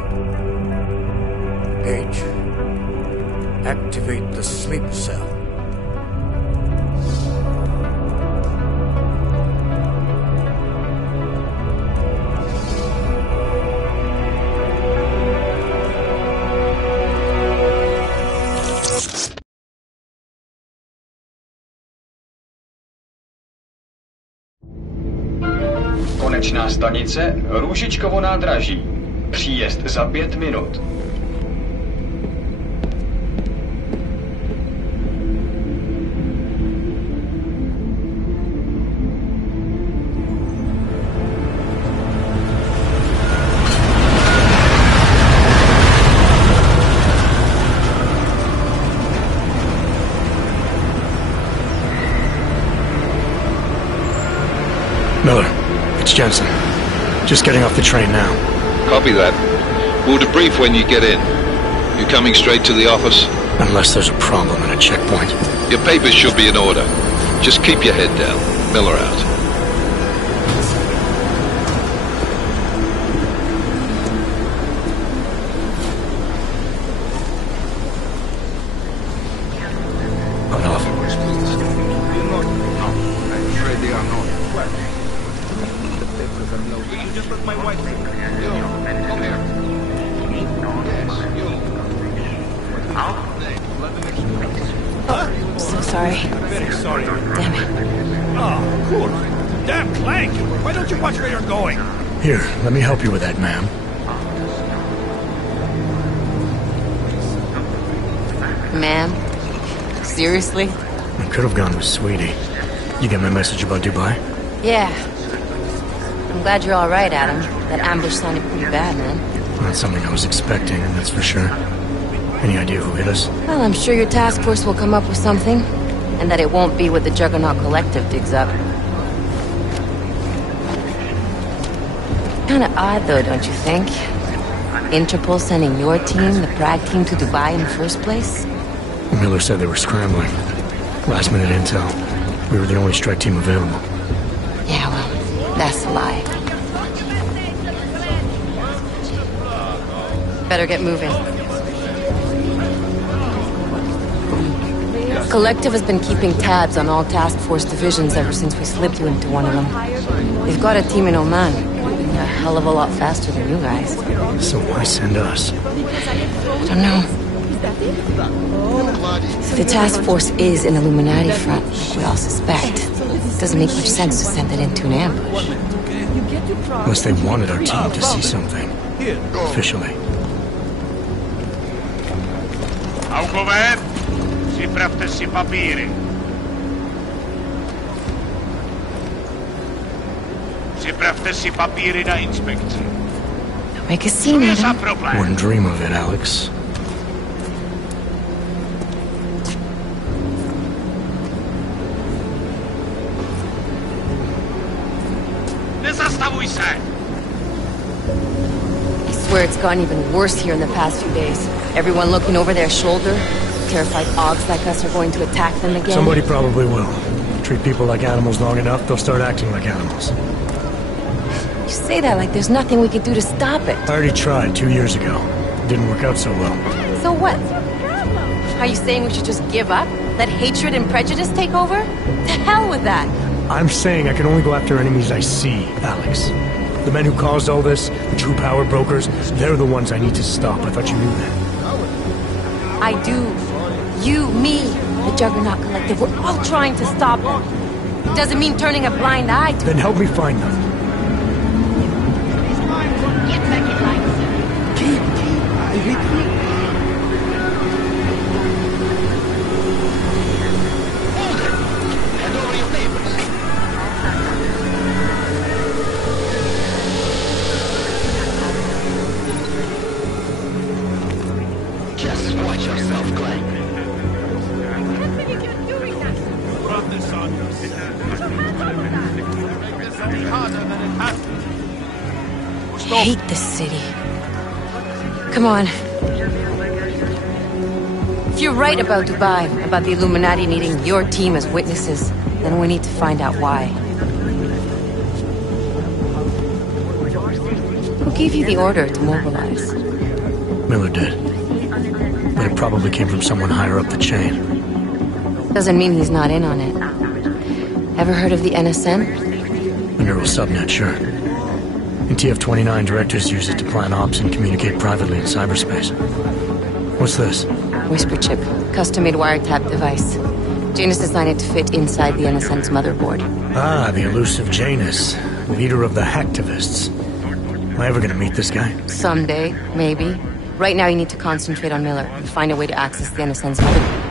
Gage, activate the sleep cell. Konečná stanice Růžičkovo nádraží. Příjezd za 5 minut. Miller, it's Jensen. Just getting off the train now. Copy that. We'll debrief when you get in. You coming straight to the office? Unless there's a problem at a checkpoint. Your papers should be in order. Just keep your head down. Miller out. Here, let me help you with that, ma'am. Ma'am? Seriously? I could have gone with Sweetie. You get my message about Dubai? Yeah. I'm glad you're alright, Adam. That ambush sounded pretty bad, man. Not something I was expecting, that's for sure. Any idea who hit us? Well, I'm sure your task force will come up with something. And that it won't be what the Juggernaut Collective digs up. Kinda odd, though, don't you think? Interpol sending your team, the Prague team, to Dubai in the first place? Miller said they were scrambling. Last-minute intel. We were the only strike team available. Yeah, well, that's a lie. Better get moving. Collective has been keeping tabs on all task force divisions ever since we slipped you into one of them. They've got a team in Oman. A hell of a lot faster than you guys. So why send us? I don't know. If the task force is an Illuminati front, we all suspect, it doesn't make much sense to send it into an ambush. You get to cross. Unless they wanted our team to see something. Officially. Augover, připravte si papíry. Připravte si papíry na inspekci. Make a scene, Adam. Wouldn't dream of it, Alex. Nezastavuj se! I swear it's gotten even worse here in the past few days. Everyone looking over their shoulder. Terrified Augs like us are going to attack them again. Somebody probably will. Treat people like animals long enough, they'll start acting like animals. You say that like there's nothing we could do to stop it. I already tried 2 years ago. It didn't work out so well. So what? Are you saying we should just give up? Let hatred and prejudice take over? To hell with that! I'm saying I can only go after enemies I see, Alex. The men who caused all this, the true power brokers, they're the ones I need to stop. I thought you knew that. I do. You, me, the Juggernaut Collective, we're all trying to stop them. Doesn't mean turning a blind eye to... Then help me find them. Just watch yourself, Glenn. Run this on us. It's harder than it has to. I hate this city. Come on. If you're right about Dubai, about the Illuminati needing your team as witnesses, then we need to find out why. Who gave you the order to mobilize? Miller did. But it probably came from someone higher up the chain. Doesn't mean he's not in on it. Ever heard of the NSM? The neural subnet, sure. In TF-29, directors use it to plan ops and communicate privately in cyberspace. What's this? Whisper chip, custom-made wiretap device. Janus designed it to fit inside the NSM's motherboard. Ah, the elusive Janus, leader of the hacktivists. Am I ever gonna meet this guy? Someday, maybe. Right now you need to concentrate on Miller and find a way to access the NSM's motherboard.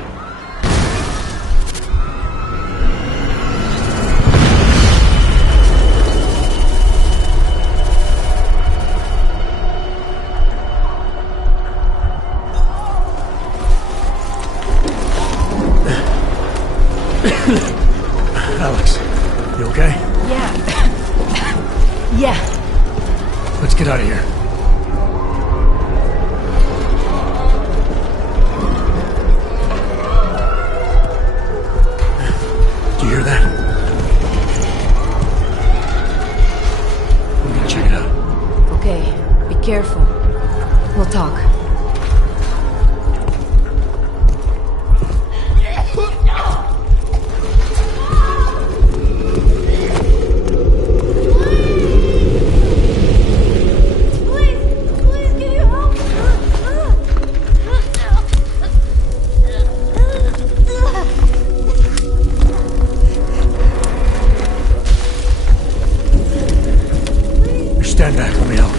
Alex, you okay? Yeah. Yeah. Let's get out of here. Do you hear that? I'm gonna check it out. Okay, be careful. We'll talk. Stand back, let me help.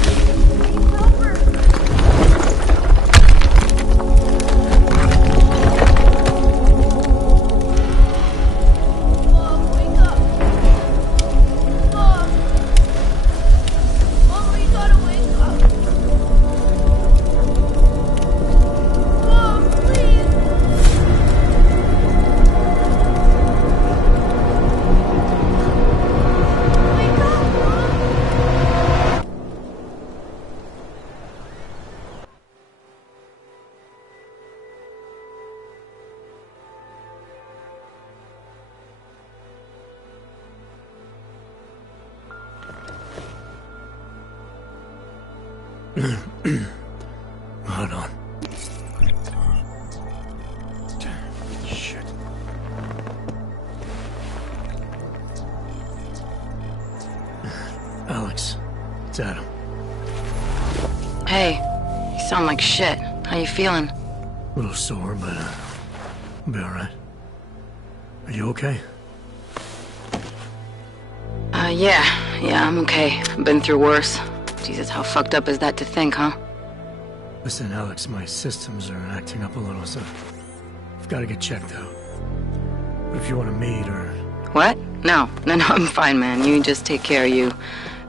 Hold on. Shit. Alex, it's Adam. Hey, you sound like shit. How you feeling? A little sore, but I'll be alright. Are you okay? Yeah. Yeah, I'm okay. I've been through worse. Jesus, how fucked up is that to think, huh? Listen, Alex, my systems are acting up a little, so I've got to get checked out. But if you want to meet or... What? No, I'm fine, man. You just take care of you.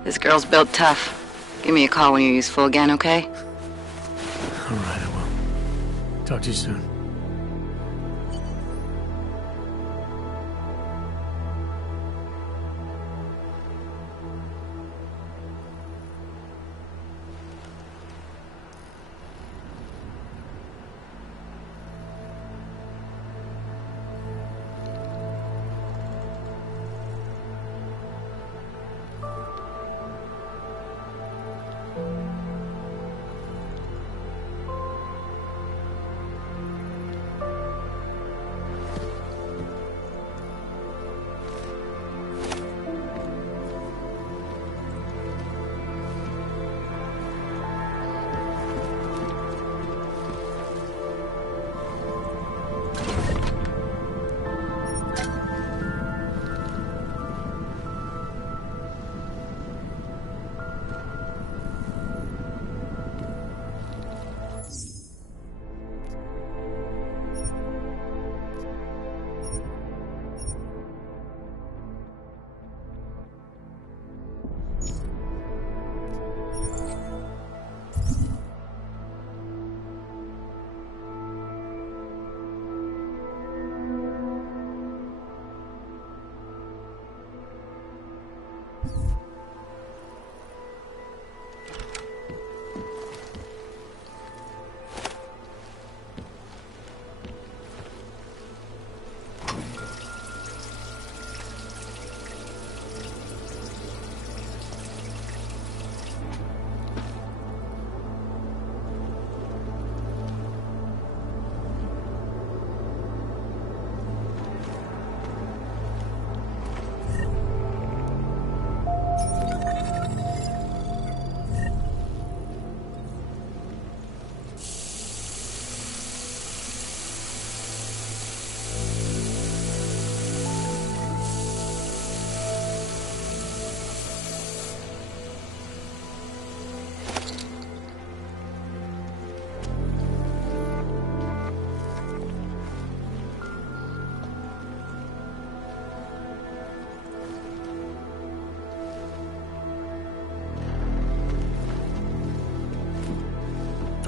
This girl's built tough. Give me a call when you're useful again, okay? All right, I will. Talk to you soon.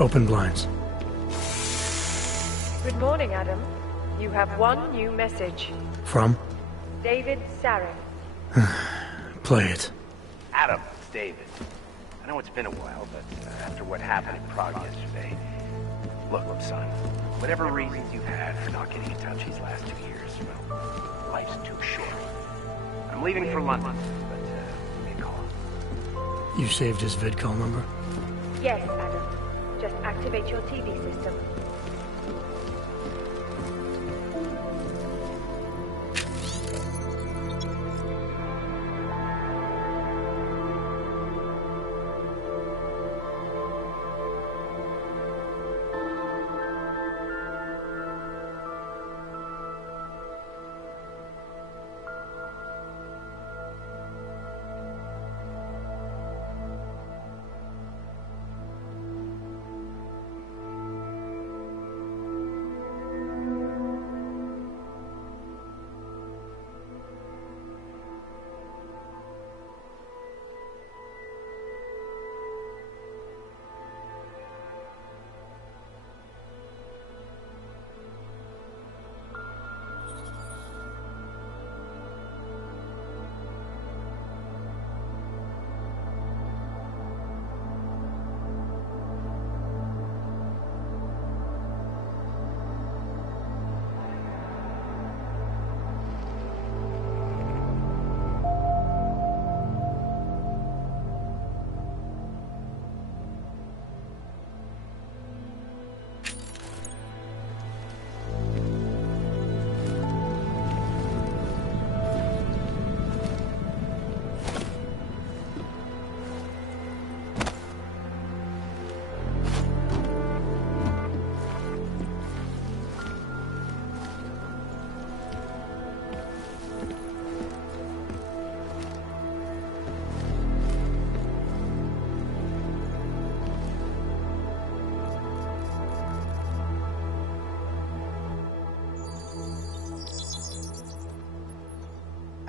Open blinds. Good morning, Adam. You have one new message. From? David Sarek. Play it. Adam, it's David. I know it's been a while, but after what happened in Prague yesterday... Look, son, whatever reasons you've had for not getting in touch these last 2 years, well, life's too short. I'm leaving for London, but give me a call. You saved his vidcall number? Yes, Adam. Just activate your TV system.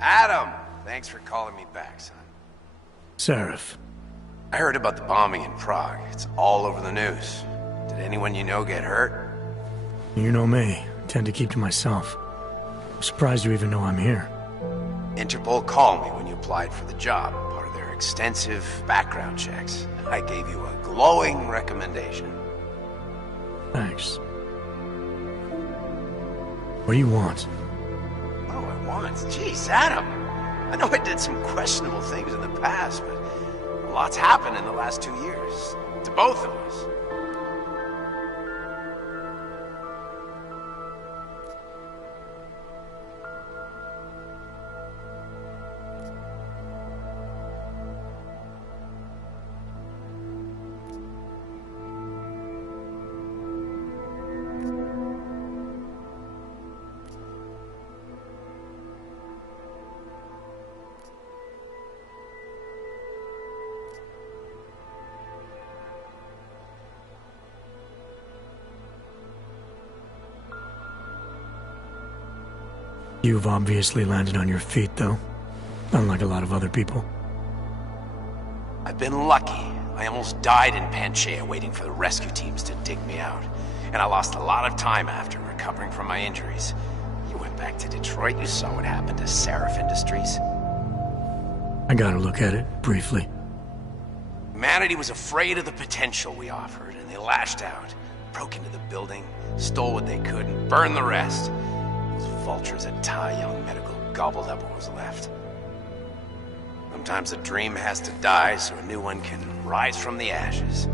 Adam! Thanks for calling me back, son. Seraph. I heard about the bombing in Prague. It's all over the news. Did anyone you know get hurt? You know me. I tend to keep to myself. I'm surprised you even know I'm here. Interpol called me when you applied for the job, part of their extensive background checks. I gave you a glowing recommendation. Thanks. What do you want? What do I want? Jeez, Adam! I know I did some questionable things in the past, but a lot's happened in the last 2 years. To both of us. You've obviously landed on your feet, though. Unlike a lot of other people. I've been lucky. I almost died in Panchaea waiting for the rescue teams to dig me out. And I lost a lot of time after recovering from my injuries. You went back to Detroit, you saw what happened to Seraph Industries. I got a look at it, briefly. Humanity was afraid of the potential we offered, and they lashed out. Broke into the building, stole what they could, and burned the rest. Vultures at Tai Young Medical gobbled up what was left. Sometimes a dream has to die so a new one can rise from the ashes.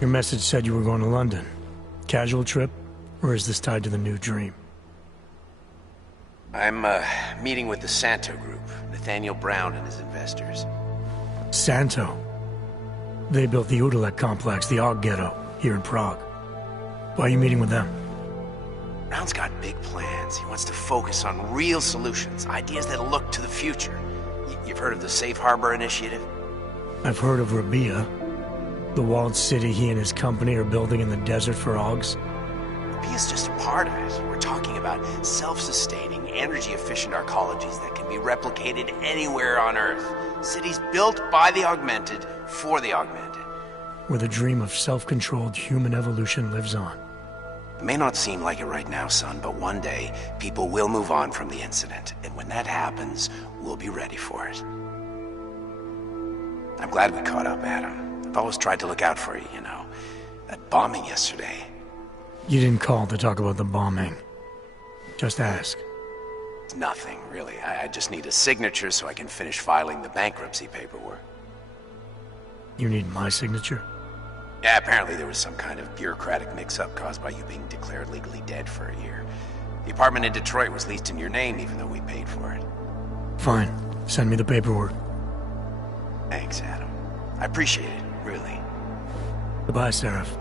Your message said you were going to London. Casual trip? Or is this tied to the new dream? I'm, meeting with the Santo Group, Nathaniel Brown and his investors. Santo? They built the Udalek complex, the Og Ghetto, here in Prague. Why are you meeting with them? Brown's got big plans. He wants to focus on real solutions, ideas that look to the future. You've heard of the Safe Harbor Initiative? I've heard of Rabia. The walled city he and his company are building in the desert for Augs. Rabia's just a part of it. We're talking about self-sustaining, energy-efficient arcologies that can be replicated anywhere on Earth. Cities built by the augmented, for the augmented. Where the dream of self-controlled human evolution lives on. It may not seem like it right now, son, but one day, people will move on from the incident. And when that happens, we'll be ready for it. I'm glad we caught up, Adam. I've always tried to look out for you, you know. That bombing yesterday. You didn't call to talk about the bombing. Just ask. It's nothing, really. I just need a signature so I can finish filing the bankruptcy paperwork. You need my signature? Yeah, apparently there was some kind of bureaucratic mix-up caused by you being declared legally dead for a year. The apartment in Detroit was leased in your name even though we paid for it. Fine. Send me the paperwork. Thanks, Adam. I appreciate it. Really. Goodbye, Seraph.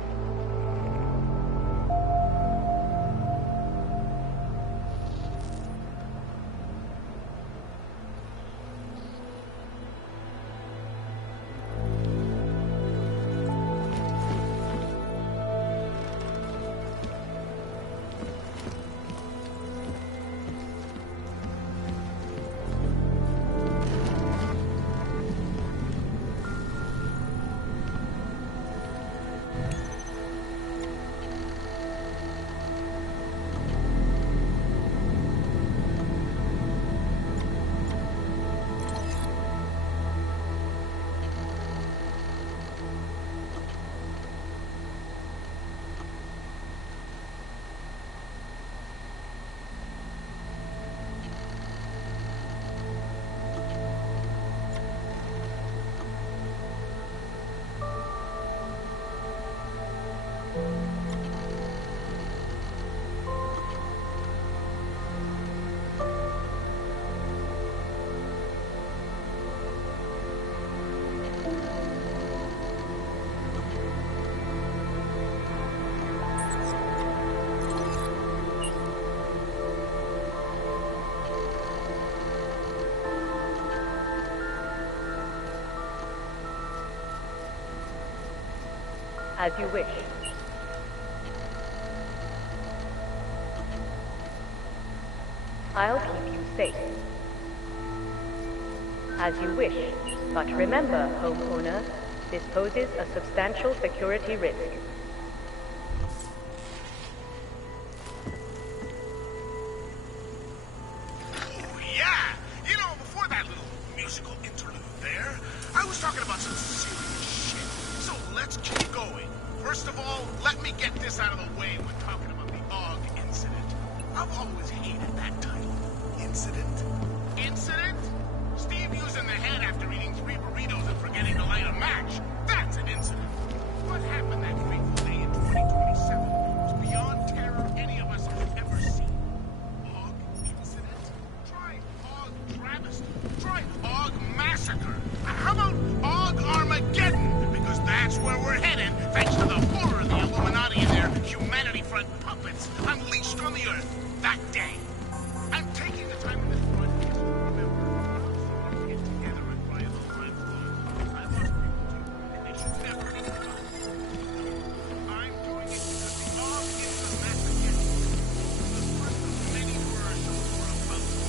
As you wish. I'll keep you safe. As you wish. But remember, homeowner, this poses a substantial security risk. Oh, yeah! You know, before that little musical interlude there, I was talking about some serious shit. So let's keep going. First of all, let me get this out of the way when talking about the AUG incident. I've always hated that title. Incident? Incident? Steve using the head after eating 3 burritos and forgetting to light a match. That's an incident. What happened that fateful day in 2027 was beyond terror any of us have ever seen. AUG incident? Try AUG travesty. Try AUG massacre. How about AUG Armageddon? Because that's where we're headed, thanks to the horror of the Illuminati and their Humanity Front puppets unleashed on the Earth that day. I'm taking the time in this broadcast to remember how get together and cry those times long. I love people too, and they should never be forgotten. I'm doing it because the AUG is the Massacre. The first of many horror shows we're about to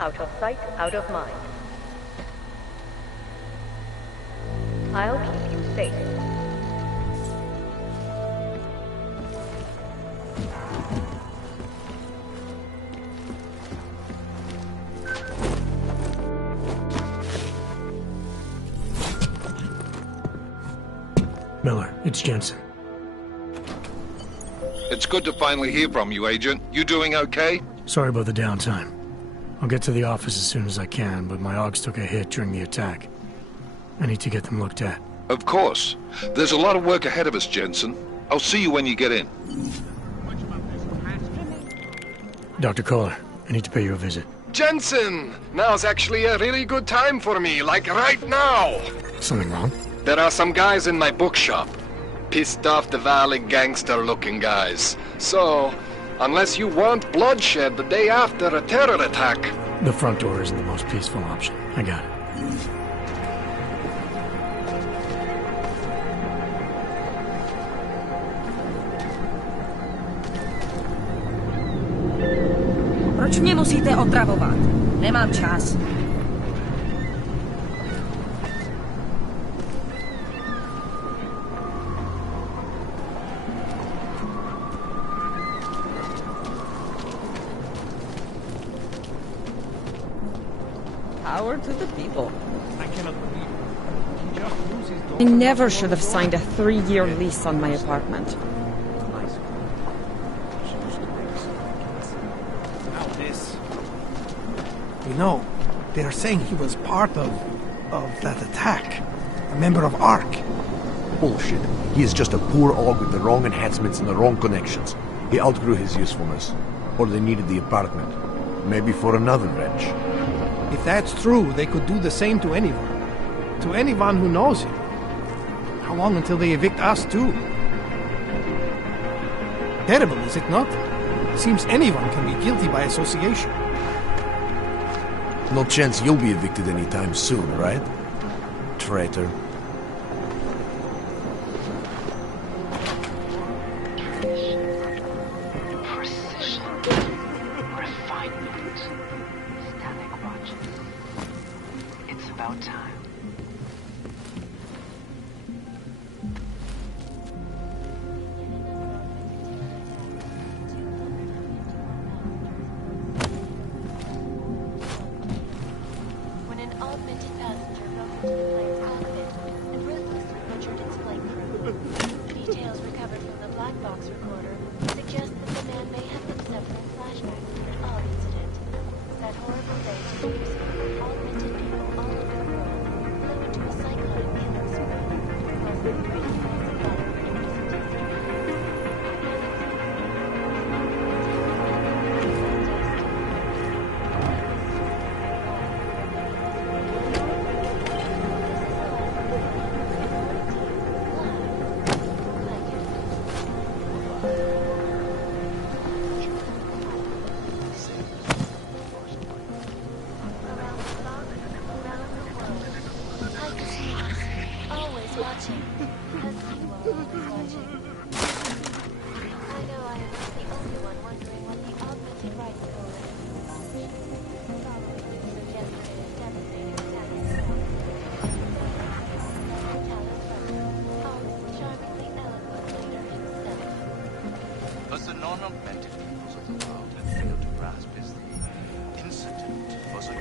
Out of sight, out of mind. I'll keep you safe. Miller, it's Jensen. It's good to finally hear from you, Agent. You doing okay? Sorry about the downtime. I'll get to the office as soon as I can, but my AUGs took a hit during the attack. I need to get them looked at. Of course. There's a lot of work ahead of us, Jensen. I'll see you when you get in. Dr. Kohler, I need to pay you a visit. Jensen! Now's actually a really good time for me, like right now! Something wrong? There are some guys in my bookshop. Pissed off the Valley gangster-looking guys. So, unless you want bloodshed the day after a terror attack... The front door isn't the most peaceful option. I got it. Proč mě musíte otravovat? Nemám čas. Power to the people. I cannot believe it. He just loses I never should have signed a 3-year lease on my apartment. Now this. You know, they are saying he was part of that attack. A member of ARC. bullshit. He is just a poor og with the wrong enhancements and the wrong connections. He outgrew his usefulness. Or they needed the apartment. Maybe for another wrench. If that's true, they could do the same to anyone. To anyone who knows him. How long until they evict us, too? Terrible, is it not? Seems anyone can be guilty by association. No chance you'll be evicted anytime soon, right? Traitor.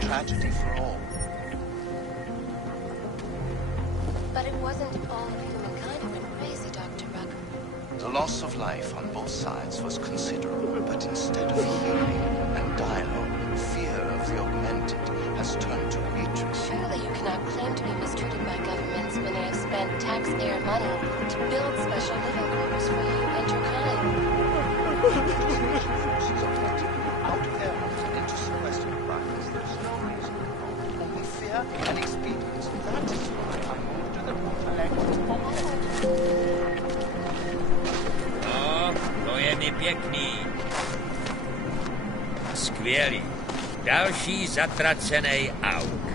Tragedy for all. But it wasn't all of humankind who went crazy, Dr. Ruck. The loss of life on both sides was considerable, but instead of healing and dialogue, fear of the augmented has turned to hatred. Surely you cannot claim to be mistreated by governments when they have spent taxpayer money to build special living quarters for you and your kind. Out there into sequestered practice, there's no reason to know. Only fear and expedience. That is why I moved to the No, to je mi pěkný. Skvělý. Další zatracený auk.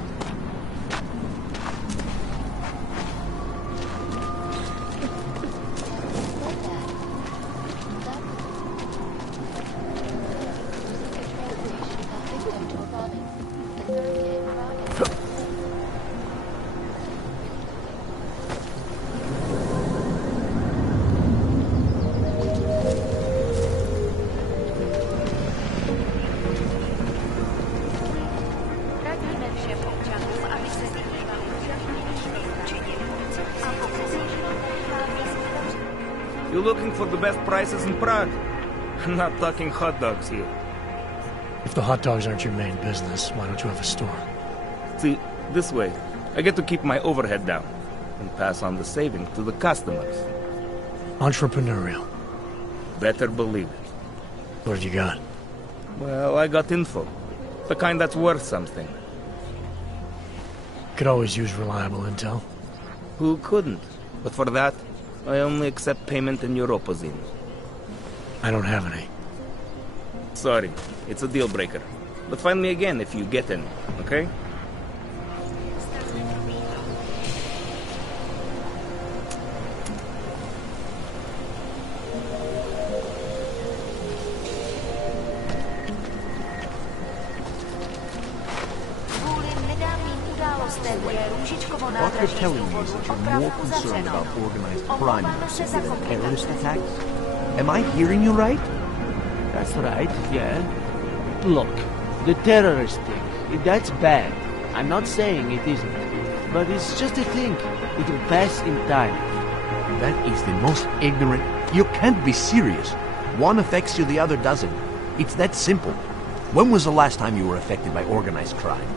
You're looking for the best prices in Prague? I'm not talking hot dogs here. If the hot dogs aren't your main business, why don't you have a store? See, this way, I get to keep my overhead down and pass on the savings to the customers. Entrepreneurial. Better believe it. What have you got? Well, I got info. The kind that's worth something. Could always use reliable intel. Who couldn't? But for that, I only accept payment in Europozine. I don't have any. Sorry, it's a deal breaker. But find me again if you get any, okay? What you're telling me is that you're more concerned about organized crime than terrorist attacks? Am I hearing you right? That's right, yeah. Look, the terrorist thing, that's bad. I'm not saying it isn't. But it's just a thing. It will pass in time. That is the most ignorant... You can't be serious. One affects you, the other doesn't. It's that simple. When was the last time you were affected by organized crime?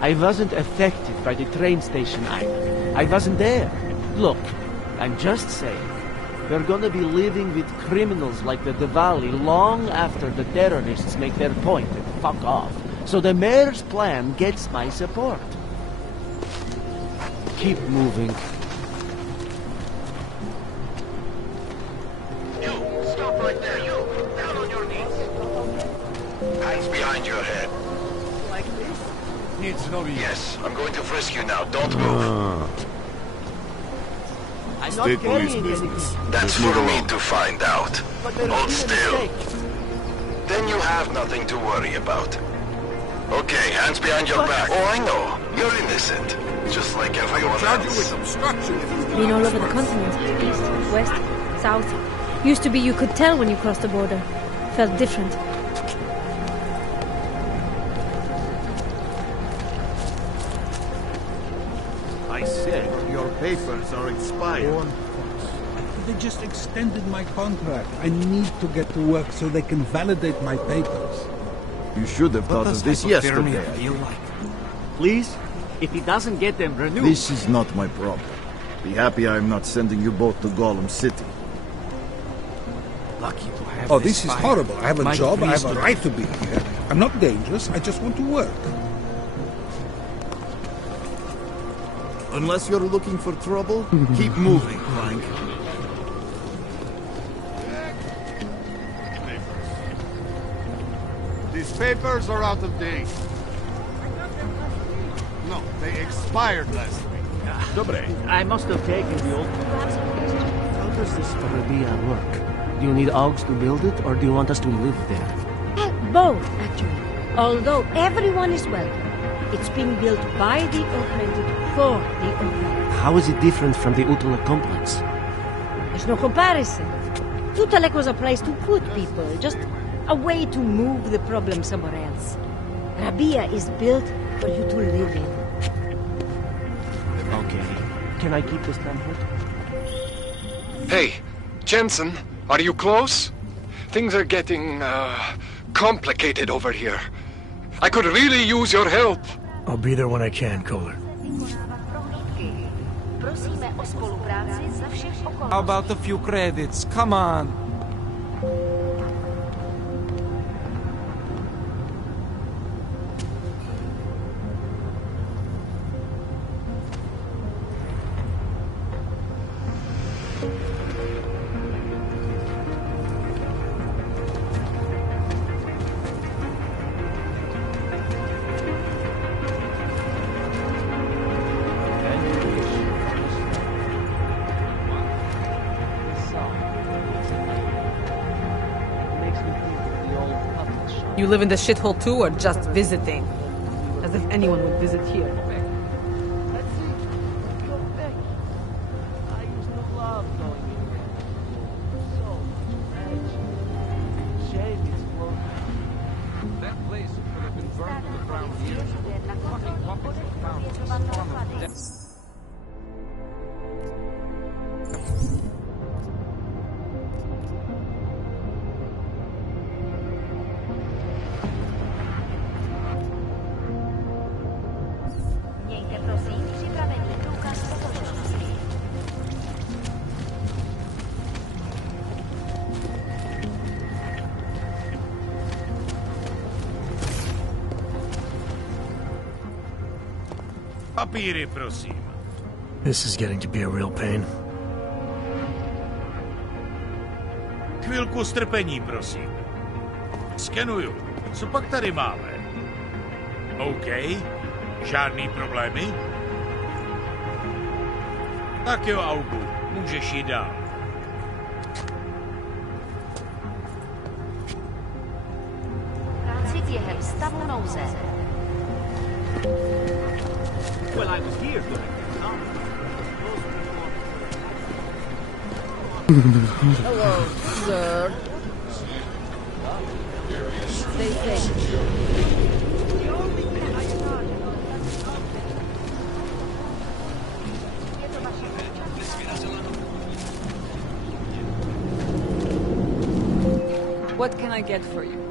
I wasn't affected by the train station either. I wasn't there. Look, I'm just saying. We're gonna be living with criminals like the Diwali long after the terrorists make their point and fuck off. So the mayor's plan gets my support. Keep moving. You, stop right there. You, down on your knees. Hands behind your head. Like this? Needs no reason. Yes, I'm going to frisk you now. Don't move. I'm not carrying anything. That's for me to find out. Hold still. Then you have nothing to worry about. Okay, hands behind your back. Oh, I know. You're innocent. Just like everyone else. With obstruction. Been all over the continent. East, west, south. Used to be you could tell when you crossed the border. Felt different. I said your papers are expired. They just extended my contract. I need to get to work so they can validate my papers. You should have thought of this yesterday. Please, if he doesn't get them renewed... This is not my problem. Be happy I'm not sending you both to Gollum City. Lucky to have Oh, this is horrible. I have a job. I have a right to be here. I'm not dangerous. I just want to work. Unless you're looking for trouble, keep moving, Frank. These papers are out of date. No, they expired last week. Dobre. I must have taken the old... How does this Arabia work? Do you need Augs to build it, or do you want us to live there? Both, actually. Although everyone is welcome. It's being built by the augmented for the augmented. How is it different from the Utala complex? There's no comparison. Tutalek was a place to put people, just a way to move the problem somewhere else. Rabia is built for you to live in. Okay. Can I keep this pamphlet? Hey, Jensen, are you close? Things are getting, complicated over here. I could really use your help. I'll be there when I can, Kohler. How about a few credits? Come on. You live in the shithole too, or just visiting? As if anyone would visit here. That place could have been burned to the ground years ago. Fucking puppets were found in this farm of death. Papíry, prosím. This is getting to be a real pain. Chvilku strpení, prosím. Skenuju. Co pak tady máme? OK. Žádný problémy? Tak jo, Augu. Můžeš jít dál. Práci během stavu nouze. Well, I was here during Hello, sir. Stay safe. What can I get for you?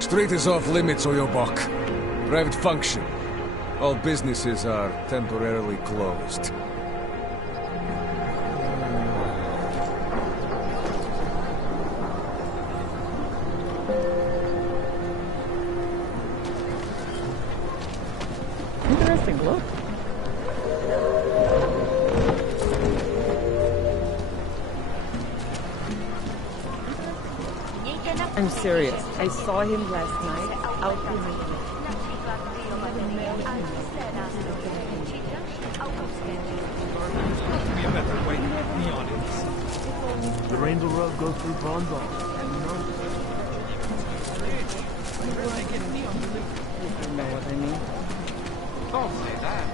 Street is off limits, Oyobok. Private function. All businesses are temporarily closed. Interesting look. I'm serious. I saw him last night out behind me. The Rainbow Road goes through Bondol. You know what I mean? Don't say that.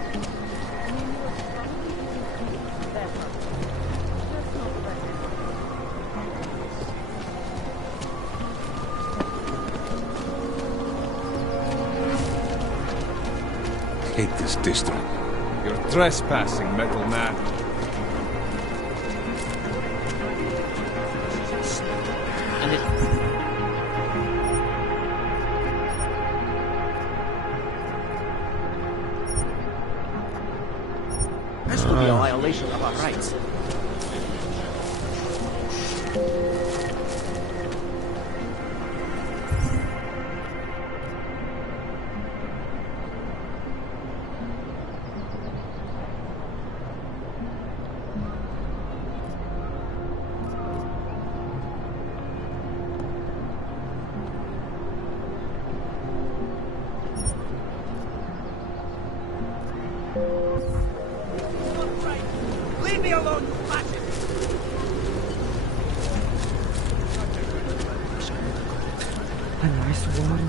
Hate this district. You're trespassing, Metal Man. This could be a violation of our rights. Leave me alone, you bastard! A nice woman.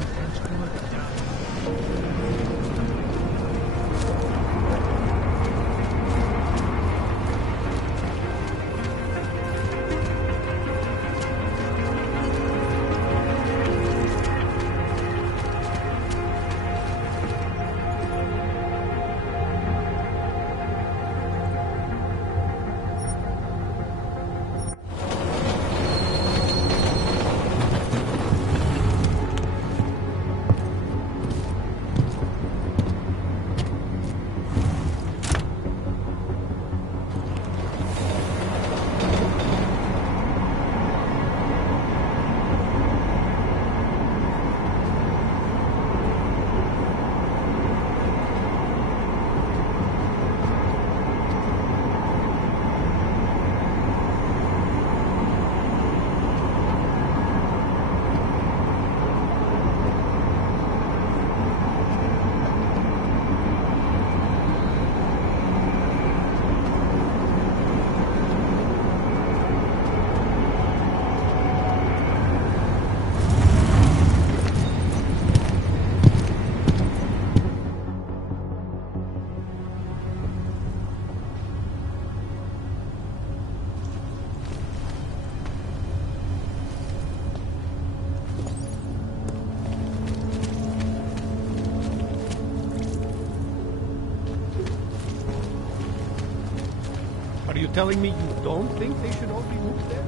Are you telling me you don't think they should all be moved there?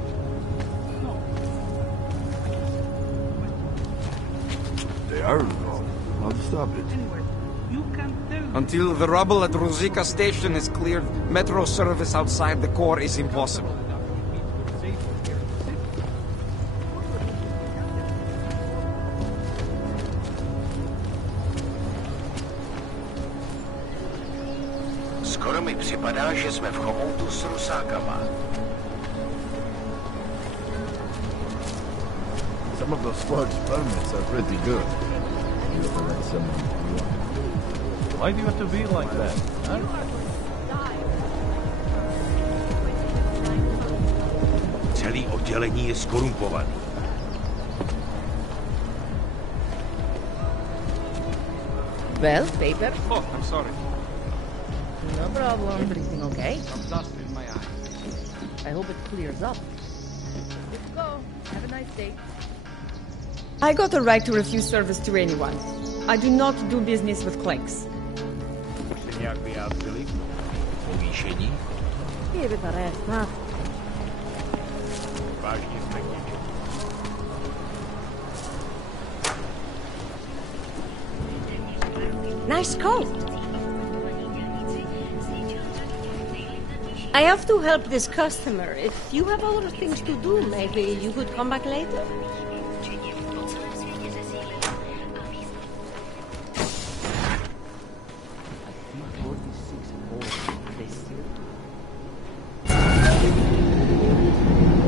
They are involved. How to stop it? Until the rubble at Ruzika station is cleared, metro service outside the core is impossible. Skoro mi připadá, že jsme v chomoutu s Rusákama. Some of those forged permits are pretty good. You have to write someone you want. Why do you have to be like that? Huh? Celý oddělení je skorumpovaný. Well, paper? Oh, I'm sorry. No problem. Everything okay? Some dust in my eye. I hope it clears up. Let's go. Have a nice day. I got a right to refuse service to anyone. I do not do business with clanks. Nějak vyjádřili? Povíš řešení? Je vypadá, no. Nice coat. I have to help this customer. If you have other things to do, maybe you could come back later?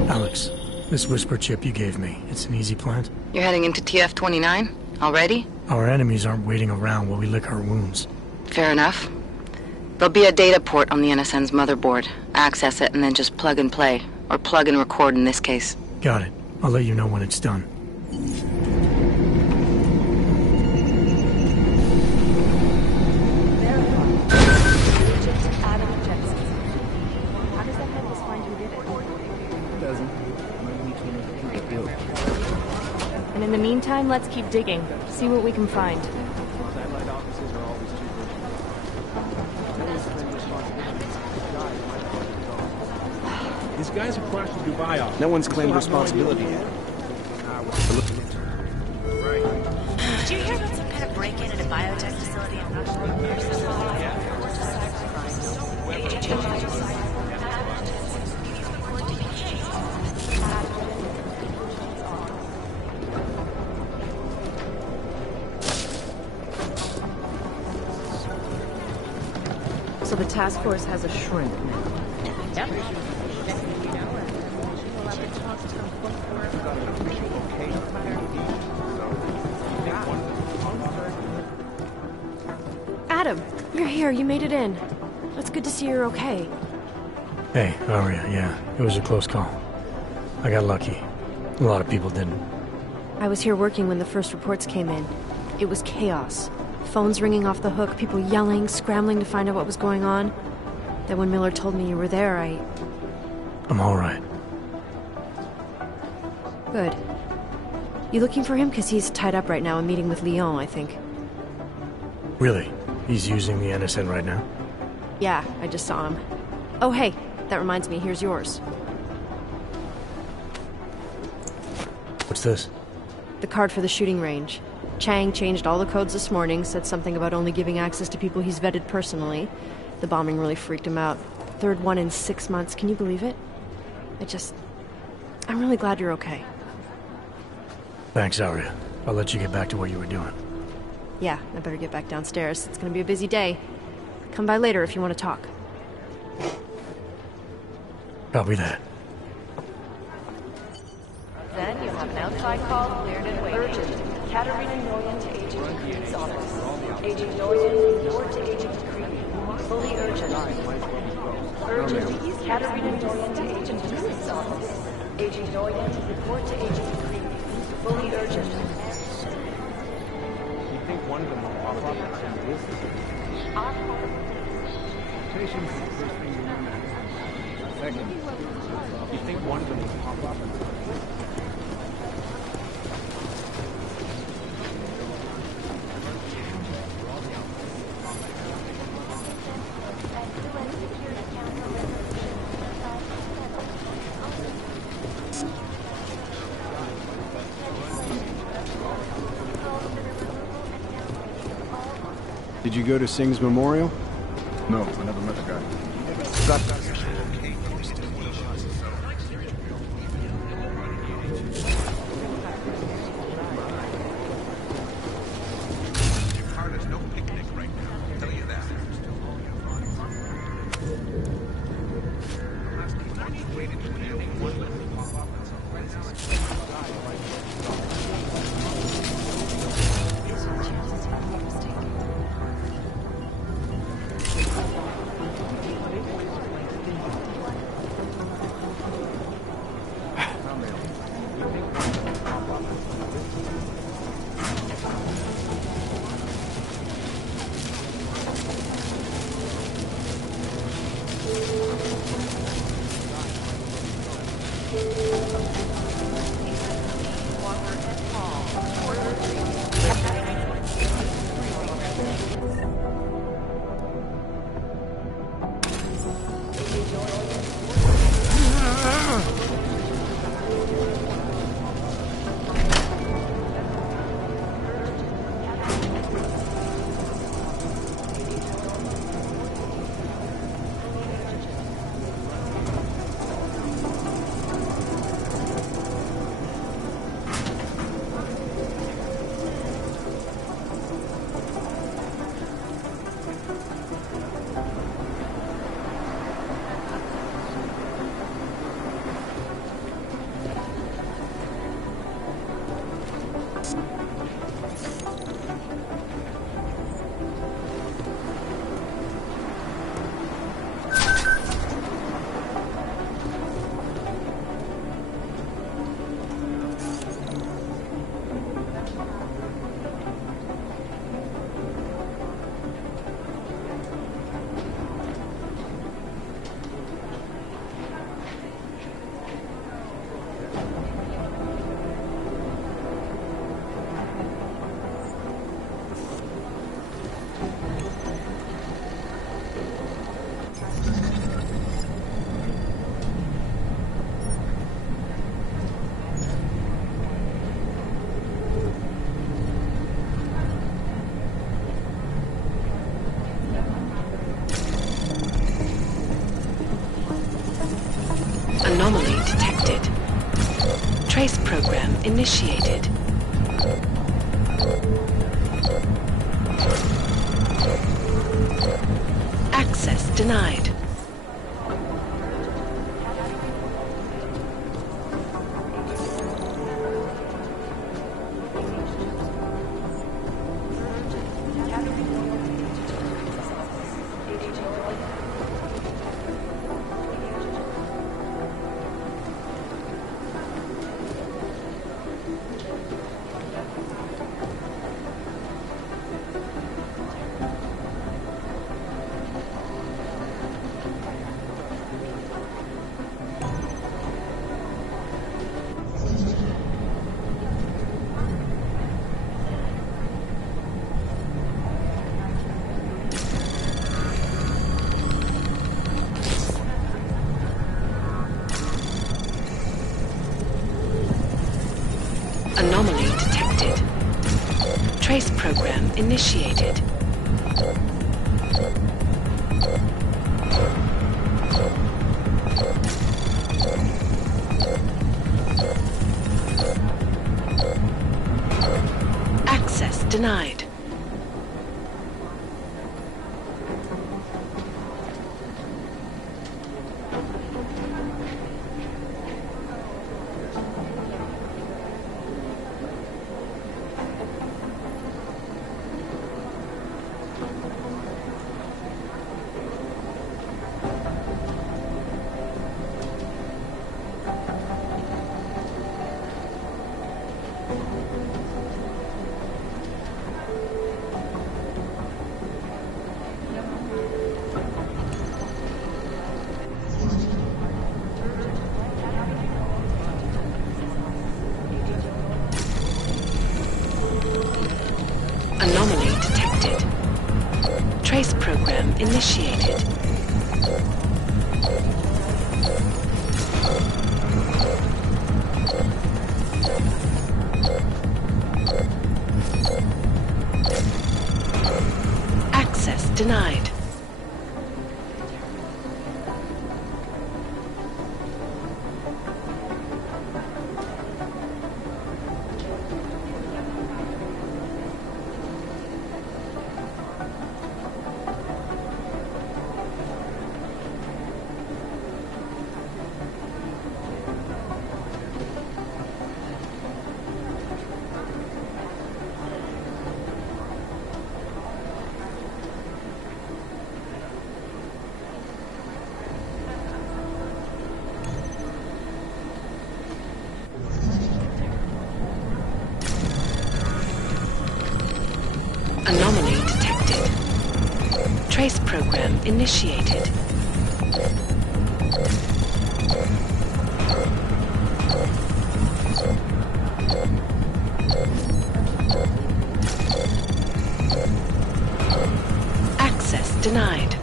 Alex, this whisper chip you gave me, it's an easy plant? You're heading into TF-29? Already? Our enemies aren't waiting around while we lick our wounds. Fair enough. There'll be a data port on the NSN's motherboard. Access it and then just plug and play. Or plug and record in this case. Got it. I'll let you know when it's done. And in the meantime, let's keep digging. See what we can find. These guys have crashed to Dubai off. No one's claimed responsibility yet. Did you hear about some kind of break-in at a biotech facility in So the task force has a shrimp now. Yep. Adam, you're here. You made it in. It's good to see you're okay. Hey, how are you? Yeah, it was a close call. I got lucky. A lot of people didn't. I was here working when the first reports came in. It was chaos. Phones ringing off the hook, people yelling, scrambling to find out what was going on. Then when Miller told me you were there, I'm all right. Good. You looking for him? Because he's tied up right now, a meeting with Lyon, I think. Really? He's using the NSN right now? Yeah, I just saw him. Oh, hey, that reminds me, here's yours. What's this? The card for the shooting range. Chang changed all the codes this morning, said something about only giving access to people he's vetted personally. The bombing really freaked him out. Third one in 6 months, can you believe it? I'm really glad you're okay. Thanks, Aria. I'll let you get back to what you were doing. Yeah, I better get back downstairs. It's gonna be a busy day. Come by later if you want to talk. Copy that. Then you have an outside call cleared and waiting. Urgent. Katerina Noyan to Agent Creed's office. Agent Noyan, report to Agent Creed. Fully urgent. Urgent. Katerina Noyan to Agent Creed's office. Agent Noyan, report to Agent Creed. Fully urgent. You think one of them will pop up and send this? Patience is the first thing you learn. Second, you think one of them will pop up and send this? Did you go to Singh's memorial? No, I never met the guy. initiated. Access denied. Anomaly detected. Trace program initiated. Access denied. Anomaly detected. Trace program initiated. Access denied. Anomaly detected. Trace program initiated. Access denied.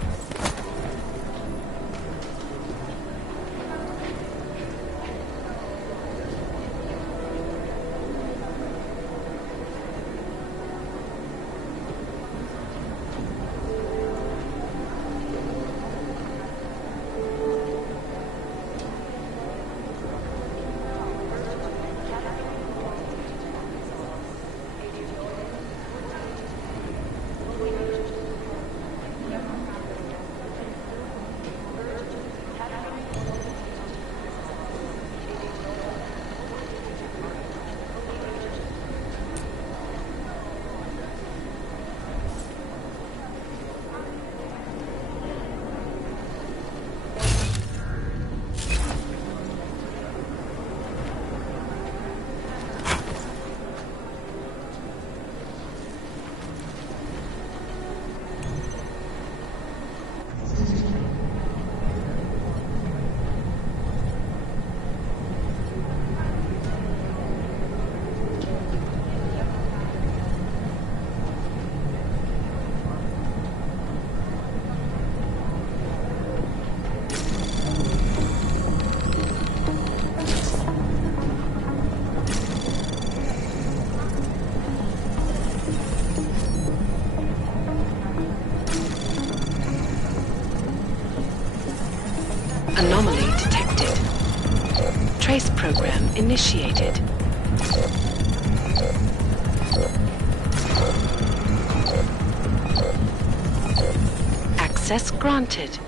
Anomaly detected. Trace program initiated. Access granted.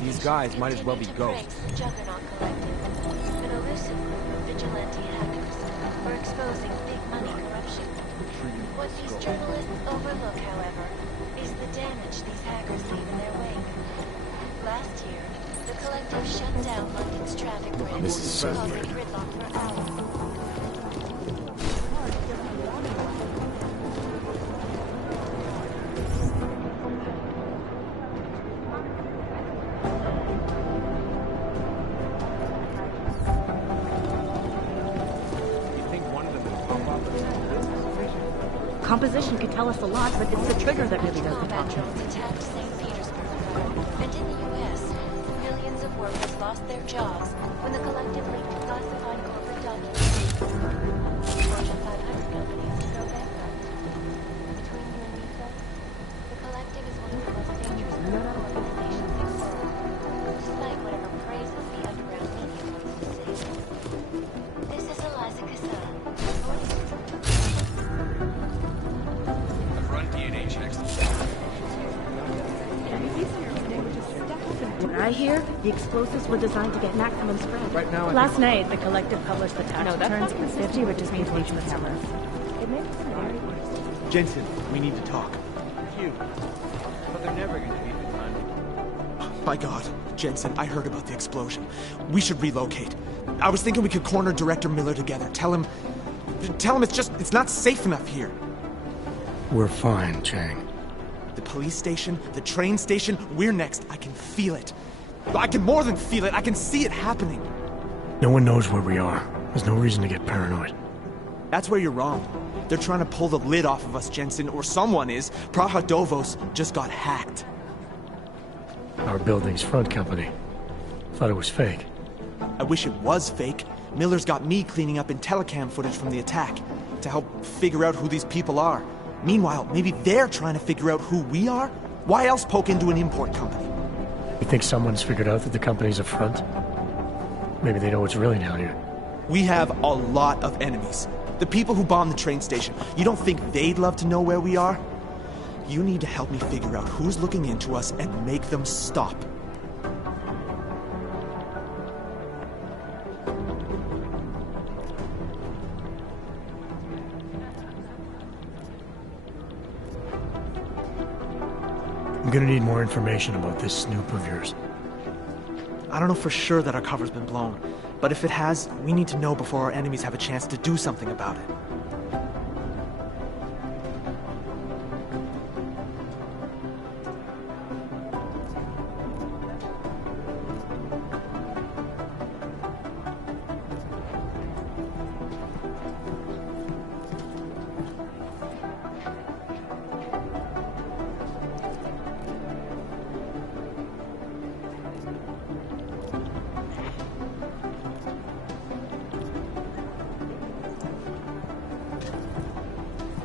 These guys might as well be ghosts. Juggernaut Collective, an elusive group of vigilante hackers for exposing big money corruption. What these journalists overlook, however, is the damage these hackers leave in their wake. Last year, the Collective shut down London's traffic grid, This is so causing weird. gridlock for hours. Composition could tell us a lot, but it's the trigger that really does the talking. Attacked St. Petersburg, and in the U.S., millions of workers lost their jobs when the Collective leaked classified corporate documents. Fortune 500 companies go bankrupt. Between you and me, folks, the Collective is one of the most dangerous criminal organizations in the world, despite whatever praises the underground media wants to say. This is Eliza Casella, reporting. What I hear, the explosives were designed to get maximum spread. Right now, I Last think- night, the Collective published the tax returns for 50 richest people each with cameras. It makes them very Jensen, we need to talk. Cute. But they're never gonna be the time. My God, Jensen, I heard about the explosion. We should relocate. I was thinking we could corner Director Miller together. Tell him it's not safe enough here. We're fine, Chang. The police station, the train station, we're next. I can feel it. I can more than feel it. I can see it happening. No one knows where we are. There's no reason to get paranoid. That's where you're wrong. They're trying to pull the lid off of us, Jensen, or someone is. Praha Dovos just got hacked. Our building's front company. Thought it was fake. I wish it was fake. Miller's got me cleaning up IntelliCam footage from the attack to help figure out who these people are. Meanwhile, maybe they're trying to figure out who we are? Why else poke into an import company? You think someone's figured out that the company's a front? Maybe they know what's really down here. We have a lot of enemies. The people who bombed the train station. You don't think they'd love to know where we are? You need to help me figure out who's looking into us and make them stop. I'm gonna need more information about this snoop of yours. I don't know for sure that our cover's been blown, but if it has, we need to know before our enemies have a chance to do something about it.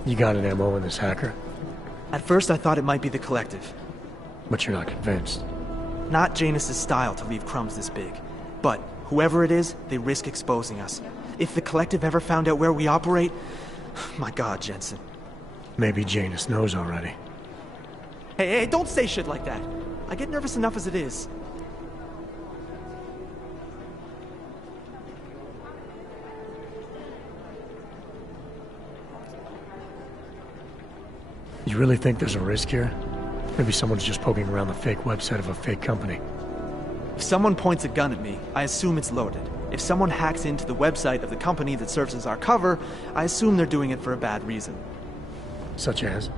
You got an MO in this hacker? At first I thought it might be the Collective. But you're not convinced. Not Janus's style to leave crumbs this big. But whoever it is, they risk exposing us. If the Collective ever found out where we operate... My God, Jensen. Maybe Janus knows already. Hey, don't say shit like that. I get nervous enough as it is. You really think there's a risk here? Maybe someone's just poking around the fake website of a fake company. If someone points a gun at me, I assume it's loaded. If someone hacks into the website of the company that serves as our cover, I assume they're doing it for a bad reason. Such as?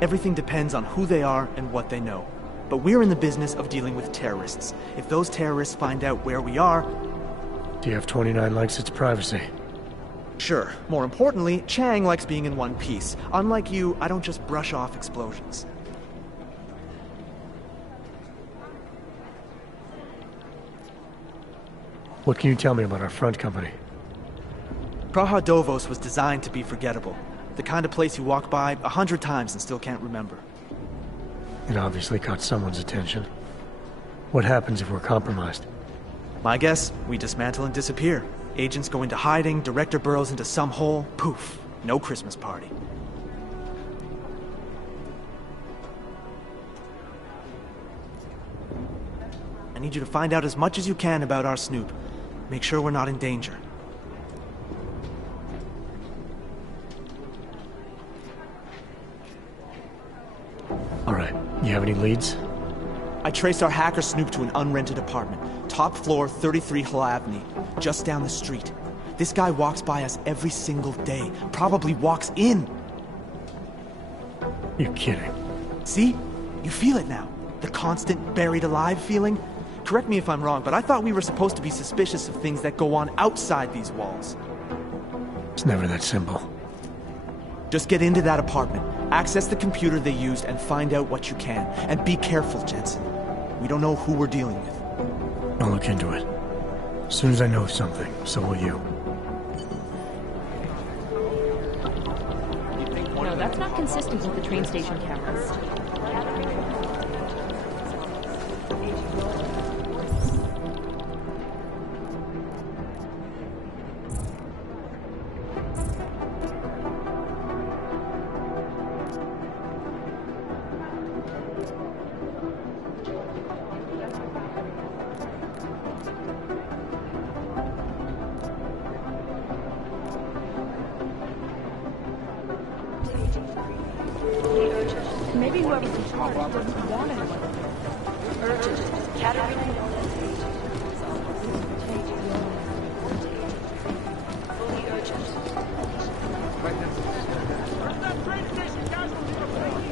Everything depends on who they are and what they know. But we're in the business of dealing with terrorists. If those terrorists find out where we are... DF-29 likes its privacy. Sure. More importantly, Chang likes being in one piece. Unlike you, I don't just brush off explosions. What can you tell me about our front company? Praha Dovos was designed to be forgettable. The kind of place you walk by 100 times and still can't remember. It obviously caught someone's attention. What happens if we're compromised? My guess, we dismantle and disappear. Agents go into hiding, director burrows into some hole, poof, no Christmas party. I need you to find out as much as you can about our Snoop. Make sure we're not in danger. All right, you have any leads? I traced our hacker Snoop to an unrented apartment. Top floor, 33 Hlavny, just down the street. This guy walks by us every single day. Probably walks in. You're kidding. See? You feel it now. The constant buried alive feeling. Correct me if I'm wrong, but I thought we were supposed to be suspicious of things that go on outside these walls. It's never that simple. Just get into that apartment, access the computer they used, and find out what you can. And be careful, Jensen. We don't know who we're dealing with. I'll look into it. As soon as I know something, so will you. No, that's not consistent with the train station cameras. Maybe whoever's in charge doesn't want anyone. Urgent. Katerina. Fully urgent. Where's that train station casualty report?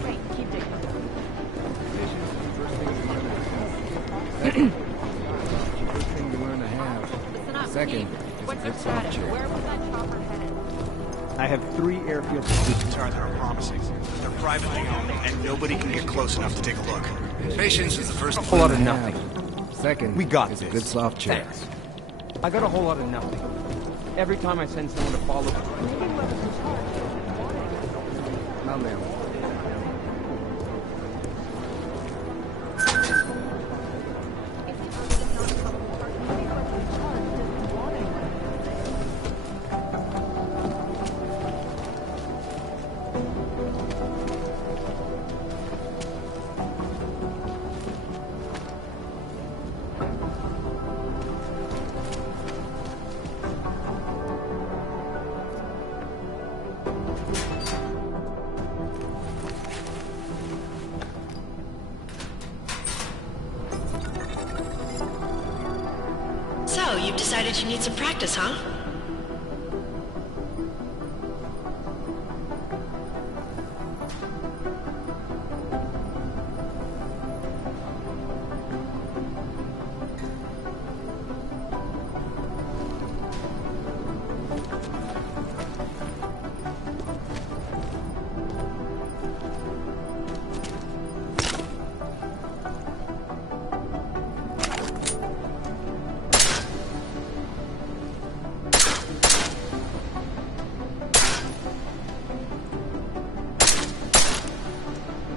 Great, keep digging. First thing you learn to have. Second is a good soft chair. Where was that chopper headed? I have 3 airfield These are promising. They're privately owned, and nobody can get close enough to take a look. Patience is the first. A whole lot of nothing. Second, we got this. A good soft chair. Thanks. I got a whole lot of nothing. Every time I send someone to follow... Now, ma'am. So, you've decided you need some practice, huh?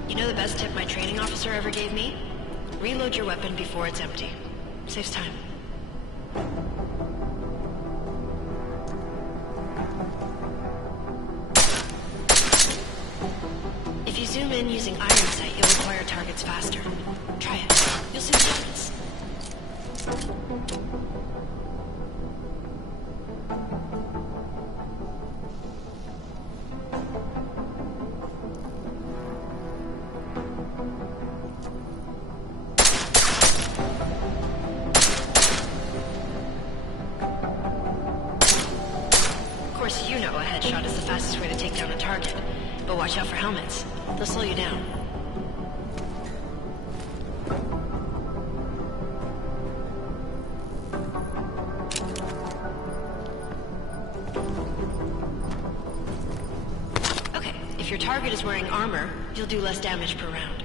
You know the best tip my training officer ever gave me? Reload your weapon before it's empty. Saves time. If you zoom in using iron sight, you'll acquire targets faster. Try it. You'll see the difference. Of course, you know a headshot is the fastest way to take down a target. But watch out for helmets. They'll slow you down. Okay, if your target is wearing armor, you'll do less damage per round.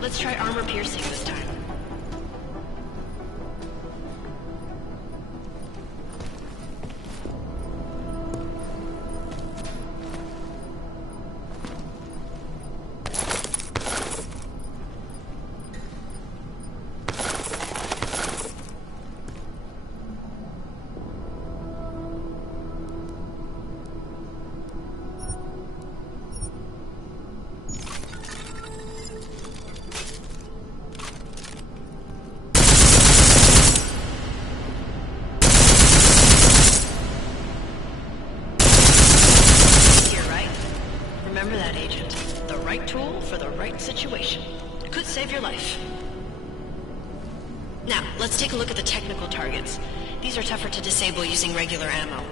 Let's try armor piercing this time. Remember that, Agent. The right tool for the right situation. It could save your life. Now, let's take a look at the technical targets. These are tougher to disable using regular ammo.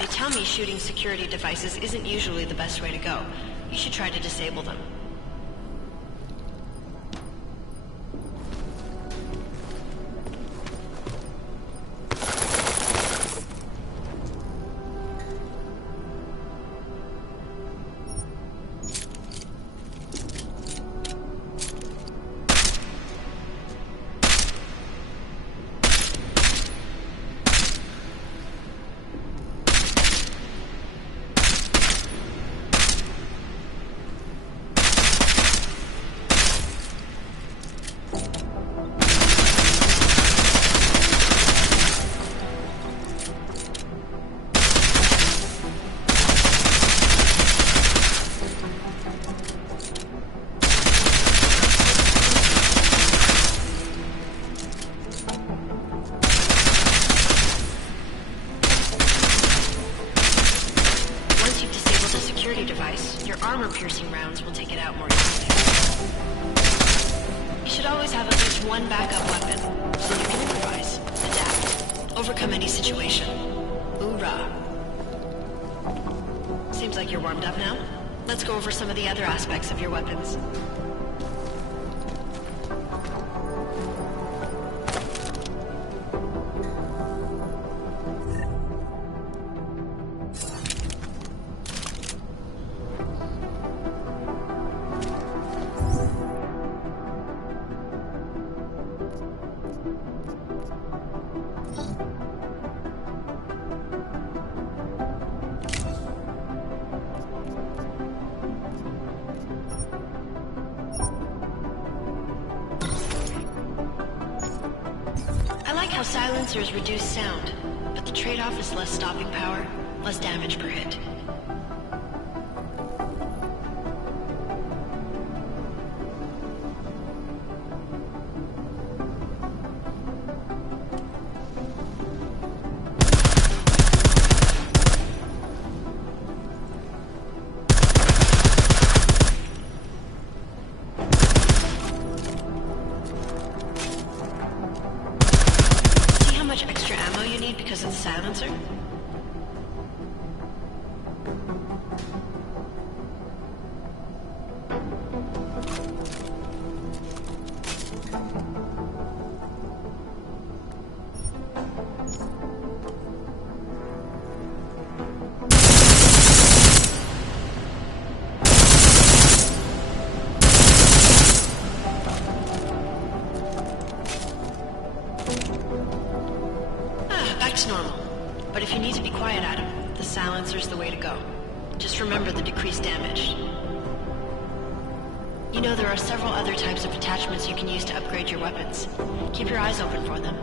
They tell me shooting security devices isn't usually the best way to go. You should try to disable them. Your armor-piercing rounds will take it out more easily. You should always have at least one backup weapon, so you can improvise, adapt, overcome any situation. Hoorah! Seems like you're warmed up now. Let's go over some of the other aspects of your weapons. Silencers reduce sound, but the trade-off is less stopping power, less damage per hit. Extra ammo you need because of the silencer? silencer's the way to go. Just remember the decreased damage. You know, there are several other types of attachments you can use to upgrade your weapons. Keep your eyes open for them.